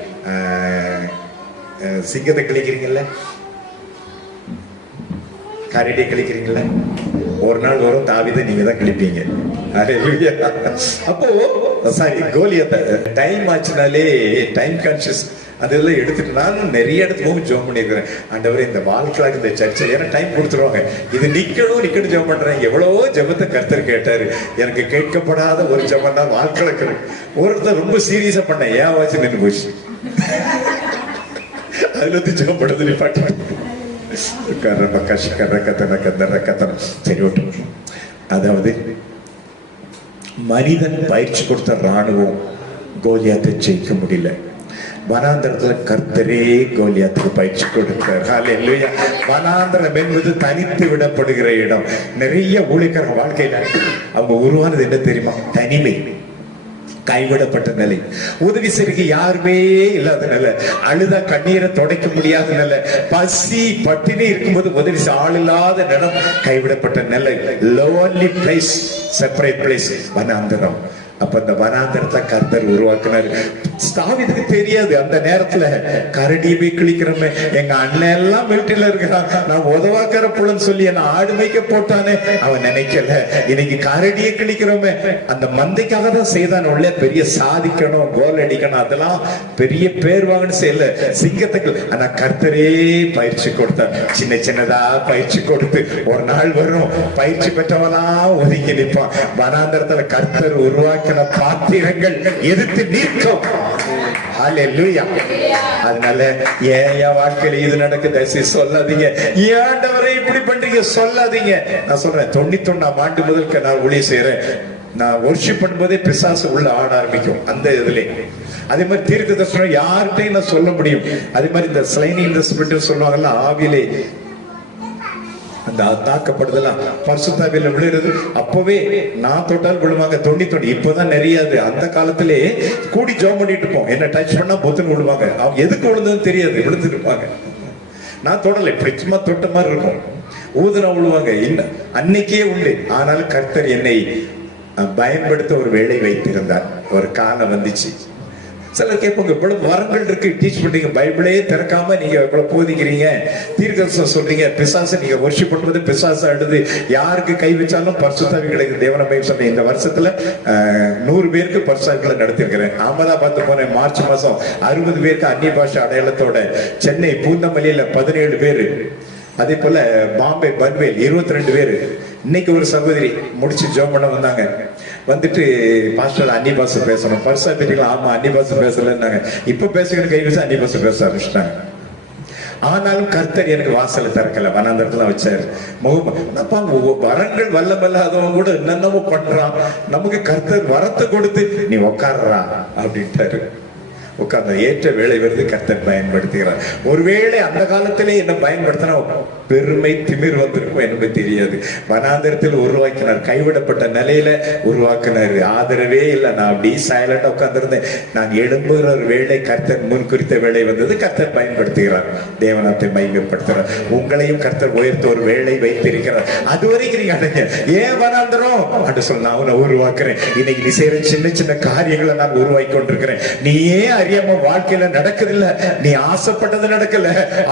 சிங்கத்தை கிழிக்கிறீங்கல்ல, கரடியை கிழிக்கிறீங்களா? ஒரு நாள் வரும் தாவீதை நீங்க தான் கிழிப்பீங்க. அப்போ சாரி, கோலியத்தை டைம் ஆச்சுனாலே டைம் கான்சியஸ் அதெல்லாம் எடுத்துட்டு நானும் நிறைய இடத்துக்கு போய் ஜோம் பண்ணிருக்கிறேன். ஆண்டவரே இந்த வாழ்க்கையாக இந்த சர்ச்சில் ஏன்னா டைம் கொடுத்துருவாங்க, இது நிக்கணும் ஜோம் பண்றேன். எவ்வளவோ ஜபத்தை கர்த்தர் கேட்டாரு, எனக்கு கேட்கப்படாத ஒரு ஜபம் தான் வாழ்க்கை. ஒருத்தர் ரொம்ப சீரியஸா பண்ண, ஏன் வாச்சு நின்று போச்சு, அதுல வந்து ஜபம் பண்ணது நிப்பாட்டு. சரி, ஓட்டு. அதாவது மனிதன் பயிற்சி கொடுத்த ராணுவம் கோலியாத்தை ஜெயிக்க முடியல. வனாந்திரத்துல கர்த்தரே கோலியாத்துக்கு பயிற்சி கொடுத்தார். ஹல்லேலூயா. வனாந்திரம் என்பது தனித்து விடப்படுகிற இடம். நிறைய ஊழியக்காரங்க வாழ்க்கையில அவங்க உருவானது என்ன தெரியுமா? தனிமை, கைவிடப்பட்ட நிலை, உதவி செய்ய யாருமே இல்லாத நிலை, அழுதா கண்ணீரை துடைக்க முடியாத நிலை, பசி பட்டினி இருக்கும்போது உதவி ஆள் இல்லாத நிலம், கைவிடப்பட்ட நிலை, லோன்லி பிளேஸ், செப்பரேட் பிளேஸ், வனாந்திரம். அப்ப அந்த வனாந்திரத்தை கர்த்தர் உருவாக்குனாரு. தாவீதுக்கு தெரியாது அந்த நேரத்துல கரடி போய் கிழிக்கிறோமே, எங்க அண்ணன் எல்லாம் மிலிட்டரியில இருக்கிறான், நான் உதவாக்கிற புலன்னு சொல்லி என்ன ஆடு மேய்க்க போட்டானே, அவன் நினைக்கல இன்னைக்கு கரடியை கிழிக்கிறோமே. அந்த மந்தைக்காக தான் செய்தான், உள்ள பெரிய சாதிக்கணும், கோல் அடிக்கணும், அதெல்லாம் பெரிய பேர் வாங்கன்னு செய்யல சிங்கத்துக்கு. ஆனா கர்த்தரே பயிற்சி கொடுத்தார், சின்ன சின்னதா பயிற்சி கொடுத்து ஒரு நாள் வரும் பயிற்சி பெற்றவெல்லாம் ஒதுங்கி நிற்பான். வனாந்திரத்துல கர்த்தர் உருவாக்கின பாத்திரங்கள் எதிர்த்து நிற்கும். ஹல்லேலூயா. அதனால என் வாழ்க்கையில இது நடக்குது சொல்லாதீங்க, ஏண்டவரை இப்படி பண்றீங்க சொல்லாதீங்க. நான் சொல்றேன், 91ஆம் ஆண்டு முதல் நான் ஊழியம் செய்யறேன். நான் வொர்ஷிப் பண்ணும்போதே பிசாசு உள்ள ஆட ஆரம்பிக்கும். அந்த இதுல அதே மாதிரி தீர்க்க தரிசனம் யார்கிட்டையும் நான் சொல்ல முடியும். அதே மாதிரி இந்த ஸ்லைனிங் இந்த ஸ்பிரிட் சொல்லுவாங்கல்ல, ஆவிலே அந்த தாக்கப்படுதெல்லாம் பரிசுத்தாவில விழுறது. அப்பவே நான் தொட்டால் விழுவாங்க 90. இப்பதான் நிறைய. அந்த காலத்திலே கூடி ஜோம் பண்ணிட்டு இருப்போம், என்ன டச் பண்ணா பொத்துன்னு விழுவாங்க. அவங்க எதுக்கு விழுந்ததுன்னு தெரியாது, விழுந்துருப்பாங்க. நான் தொடல, இப்படி சும்மா தொட்ட மாதிரி இருக்கும், ஊதுனா விழுவாங்க. இன்னும் அன்னைக்கே உண்டு. ஆனாலும் கர்த்தர் என்னை பயன்படுத்த ஒரு வேலை வைத்திருந்தார். ஒரு காலம் வந்துச்சு. சிலர் கேட்பாங்க, இவ்வளவு வரங்கள் இருக்கு, டீச் பண்றீங்க, பைபிளே திறக்காம நீங்க இவ்வளவு போதிக்கிறீங்க, தீர்க்கதரிசனம் சொல்றீங்க, பிசாசு நீங்க வொர்ஷிப் பண்ணும்போது பிசாசு அடுது யாருக்கு கை வச்சாலும் பரிசுத்தாவிகளுக்கு தேவனமை சொன்ன. இந்த வருஷத்துல 100 பேருக்கு பரிசுத்தாவிகளை நடத்திருக்கிறேன். அகமதாபாத் போனேன் மார்ச் மாசம், 60 பேருக்கு அந்நிய பாஷை அடையாளத்தோட. சென்னை பூந்தமல்லியில 17 பேரு. அதே போல பாம்பே பன்வேல் 22 பேரு. இன்னைக்கு ஒரு சகோதரி முடிச்சு ஜோம் பண்ண வந்தாங்க. வந்துட்டு பாஸ்டர் அன்னி பாச பேசணும், பரிசா பேட்டிக்கலாம். ஆமா அன்னி பாச பேசலன்னாங்க. இப்ப பேசுகிற கை வச்சு அன்னி பாச பேச ஆரம்பிச்சிட்டாங்க. ஆனாலும் கர்த்தர் எனக்கு வாசலை திறக்கல, வனாந்தரத்துல வச்சாரு. வரங்கள் வல்லமல்லாதவங்க கூட என்னென்னமோ பண்றான். நமக்கு கர்த்தர் வரத்தை கொடுத்து நீ உட்கார்றா அப்படின்ட்டாரு. உட்கார்ந்த ஏற்ற வேலை வருது, கர்த்தர் பயன்படுத்துகிறார். ஒருவேளை அந்த காலத்திலே என்ன பயன்படுத்தினா பெருமை திமிர் வந்திருக்கும், எனக்கு தெரியாது. வனாந்திரத்தில் உருவாக்கினார், கைவிடப்பட்ட நிலையில உருவாக்கினார். ஆதரவே இல்லை, நான் அப்படி சைலண்டா உட்கார்ந்திருந்தேன். நான் எழும்புகிற ஒரு வேலை கர்த்தர் முன் குறித்த வேலை வந்தது, கர்த்தர் பயன்படுத்துகிறார், தேவனாத்தை மையப்படுத்துகிறார். உங்களையும் கர்த்தர் உயர்த்த ஒரு வேலை வைத்திருக்கிறார். அது வரைக்கும் நீங்க அடைங்க. ஏன் வனாந்திரம் அப்படி சொல்ல, நான் உன்னை உருவாக்குறேன். இன்னைக்கு நீ செய்யற சின்ன சின்ன காரியங்களை நான் உருவாக்கி கொண்டிருக்கிறேன். நீயே அறியாம வாழ்க்கையில நடக்குதில்ல, நீ ஆசைப்பட்டது நடக்கல,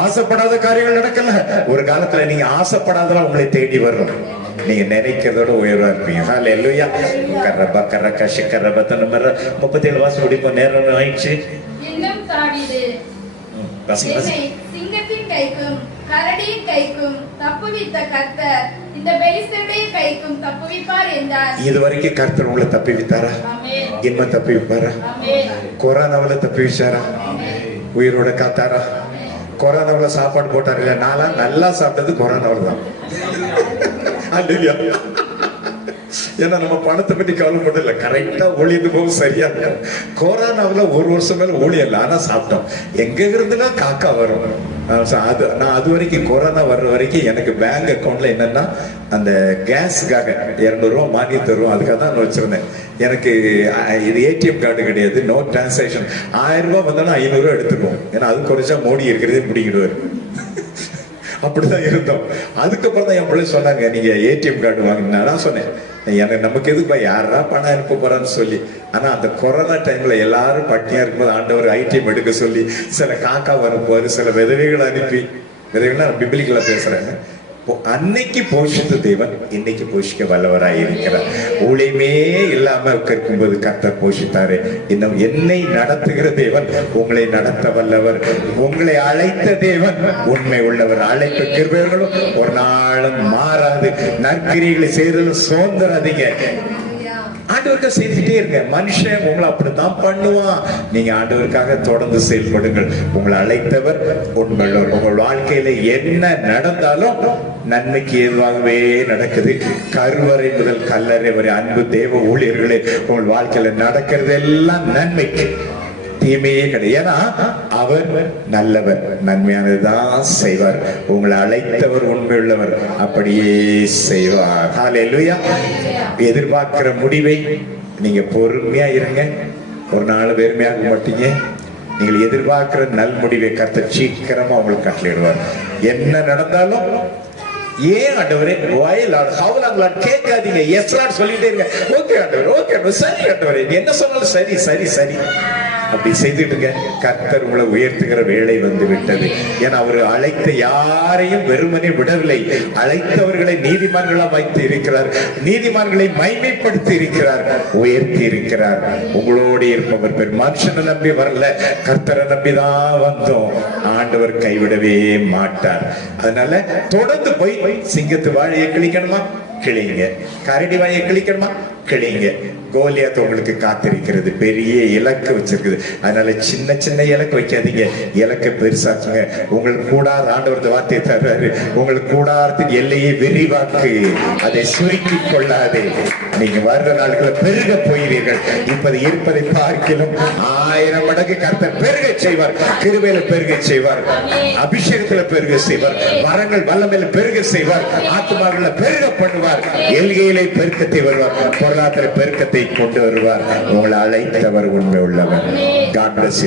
ஆசைப்படாத காரியங்கள் நடக்கல. ஒரு காலத்துல நீங்க ஆசைப்படாதெல்லாம் உங்களை தேடி வரும். நீங்க நினைக்கிறதோட உயர்வா இருப்பீங்க. ஹல்லேலூயா. கரபா கரகா ஷிகரபா தனமர 37 வாசம் முடிப்போம், நேரம் ஆயிடுச்சு. இன்னும் தாவீது சிங்கத்தின் கைக்கும் கரடியின் கைக்கும் தப்புவித்த கர்த்தர் இந்த பெலிஸ்தருடைய கைக்கும் தப்புவிப்பார் என்றார். இதுவரைக்கும் கர்த்தர் உங்களை தப்புவித்தாரா? இன்னும் தப்புவிப்பாரா? கொரோனாவில தப்புவிச்சாரா? உயிரோட காத்தாரா? கொரோனாவில சாப்பாடு போட்டாரு இல்ல? நான்லாம் நல்லா சாப்பிட்டது கொரோனாவில தான். ஏன்னா நம்ம பணத்தை பத்தி கவலைப்படல, கரெக்டா ஊழியது போகும், சரியா இருக்கும். கொரோனாவுல ஒரு வருஷம் மேல ஊழியம் இல்லை, ஆனா சாப்பிட்டோம். எங்க இருந்துலாம் காக்கா வரும். நான் அது வரைக்கும் கொரோனா வர்ற வரைக்கும் எனக்கு பேங்க் அக்கௌண்ட்ல என்னன்னா அந்த கேஸுக்காக 200 ரூபா மானியம் தருவோம், அதுக்காக தான் நான் வச்சிருந்தேன். எனக்கு இது ஏடிஎம் கார்டு கிடையாது, நோ டிரான்சாக்ஷன். 1000 ரூபாய் வந்தாலும் 500 ரூபா எடுத்துக்குவோம். ஏன்னா அது குறைச்சா மோடி இருக்கிறதே பிடிக்கிடுவார். அப்படிதான் இருந்தோம். அதுக்கப்புறம் தான் என் பிள்ளை சொன்னாங்க, நீங்க ஏடிஎம் கார்டு வாங்கினா. நான் சொன்னேன், எனக்கு நமக்கு எதுக்கு யாரா பணம் அனுப்ப போறான்னு சொல்லி. ஆனா அந்த கொரோனா டைம்ல எல்லாரும் பட்டினியா இருக்கும்போது ஆண்டவர் ஐடிஎம் எடுக்க சொல்லி சில காக்கா வரப்போது, சில விதவைகளை அனுப்பி, விதவைகள்லாம் பிபிலிக்கலா பேசுறாங்க, அன்னைக்கு போஷித்த தேவன் இன்னைக்கு போஷிக்க வல்லவராய் இருக்கிறார். ஊழியமே இல்லாம இருக்கும்போது கர்த்தர் போஷித்தாரு. இன்னும் என்னை நடத்துகிற தேவன் உங்களை நடத்த வல்லவர். உங்களை அழைத்த தேவன் உண்மை உள்ளவர். அழைப்பு கிருபைகளும் ஒரு நாளும் மாறாது. நற்கிரிகளை செய்யறதும் சோர்ந்துடாதீங்க. ஆண்டவருக்காக செய்துட்டே இருங்க. மனுஷன் உங்களை அப்படித்தான் பண்ணுவான். நீங்க ஆண்டவருக்காக தொடர்ந்து செயல்படுங்கள். உங்களை அழைத்தவர் உண்மையுள்ளவர். உங்கள் வாழ்க்கையில என்ன நடந்தாலும் நன்மைக்கு ஏதுவாகவே நடக்குது. கருவறை முதல் கல்லறை வரை அன்பு தேவ ஊழியர்களே, உங்கள் வாழ்க்கையில நடக்கிறது எல்லாம் நன்மைக்கு, தீமையே கிடையாது. ஏன்னா அவர் நல்லவர், நன்மையானதுதான் செய்வார். உங்களை அழைத்தவர் உண்மையுள்ளவர், அப்படியே செய்வார். ஹல்லேலூயா. எதிர்பார்க்கிற முடிவை நீங்க பொறுமையா இருங்க. ஒரு நாள் வெறுமையாக மாட்டீங்க. நீங்கள் எதிர்பார்க்கிற நல் முடிவை கர்த்தர் சீக்கிரமா உங்களுக்கு கட்டளையிடுவார். என்ன நடந்தாலும் ஏன் ஆண்டவரே கேட்காதீங்க. எஸ் லார்ட் சொல்லிட்டே இருங்க. ஓகே ஆண்டவர், ஓகே ஆண்டவர், சரி ஆண்டவரே, என்ன சொன்னாலும் சரி சரி சரி அப்படி செய்துட்டுங்க. கர்த்தர் உங்களை உயர்த்துகிற வேலை வந்து விட்டது. ஏன்னா அவர் அழைத்த யாரையும் வெறுமனே விடவில்லை. அழைத்தவர்களை நீதிமான்களா வைத்து இருக்கிறார். நீதிமான்களை மைமைப்படுத்தி இருக்கிறார், உயர்த்தி இருக்கிறார். உங்களோடு இருப்பவர் பேர். மனுஷனை நம்பி வரல, கர்த்தரை நம்பிதான் வந்தோம். ஆண்டவர் கைவிடவே மாட்டார். அதனால தொடர்ந்து போய் சிங்கத்து வாழையை கிழிக்கணுமா, கிளிங்க. கரடி வாயை கிழிக்கணுமா, கிளிங்க. கோலியாத் உங்களுக்கு காத்திருக்கிறது. பெரிய இலக்கு வச்சிருக்குது. அதனால சின்ன சின்ன இலக்கு வைக்காதீங்க, இலக்கை பெருசாக்குங்க. உங்களுக்கு கூடாத ஆண்டவர் வார்த்தையை தர்றாரு, உங்களுக்கு கூடாரத்தின் எல்லையை விரிவாக்கு, அதை சுருக்கி கொள்ளாதே. நீங்க வர்ற நாட்களை பெருக போகிறீர்கள். இப்போது இருப்பதை பார்க்கிலும் 1000 மடங்கு கர்த்தர் பெருக செய்வார். கிருபையில பெருக செய்வார், அபிஷேகத்துல பெருக செய்வார், வரங்கள் வல்லமையில பெருக செய்வார், ஆத்துமாக்களை பெருக பண்ணுவார், எல்கையிலே பெருக்கத்தை வருவார், பொருளாதார பெருக்கத்தை கொண்டு வருவார். உங்களை அழைத்தவர் உண்மை உள்ளவர். God bless you.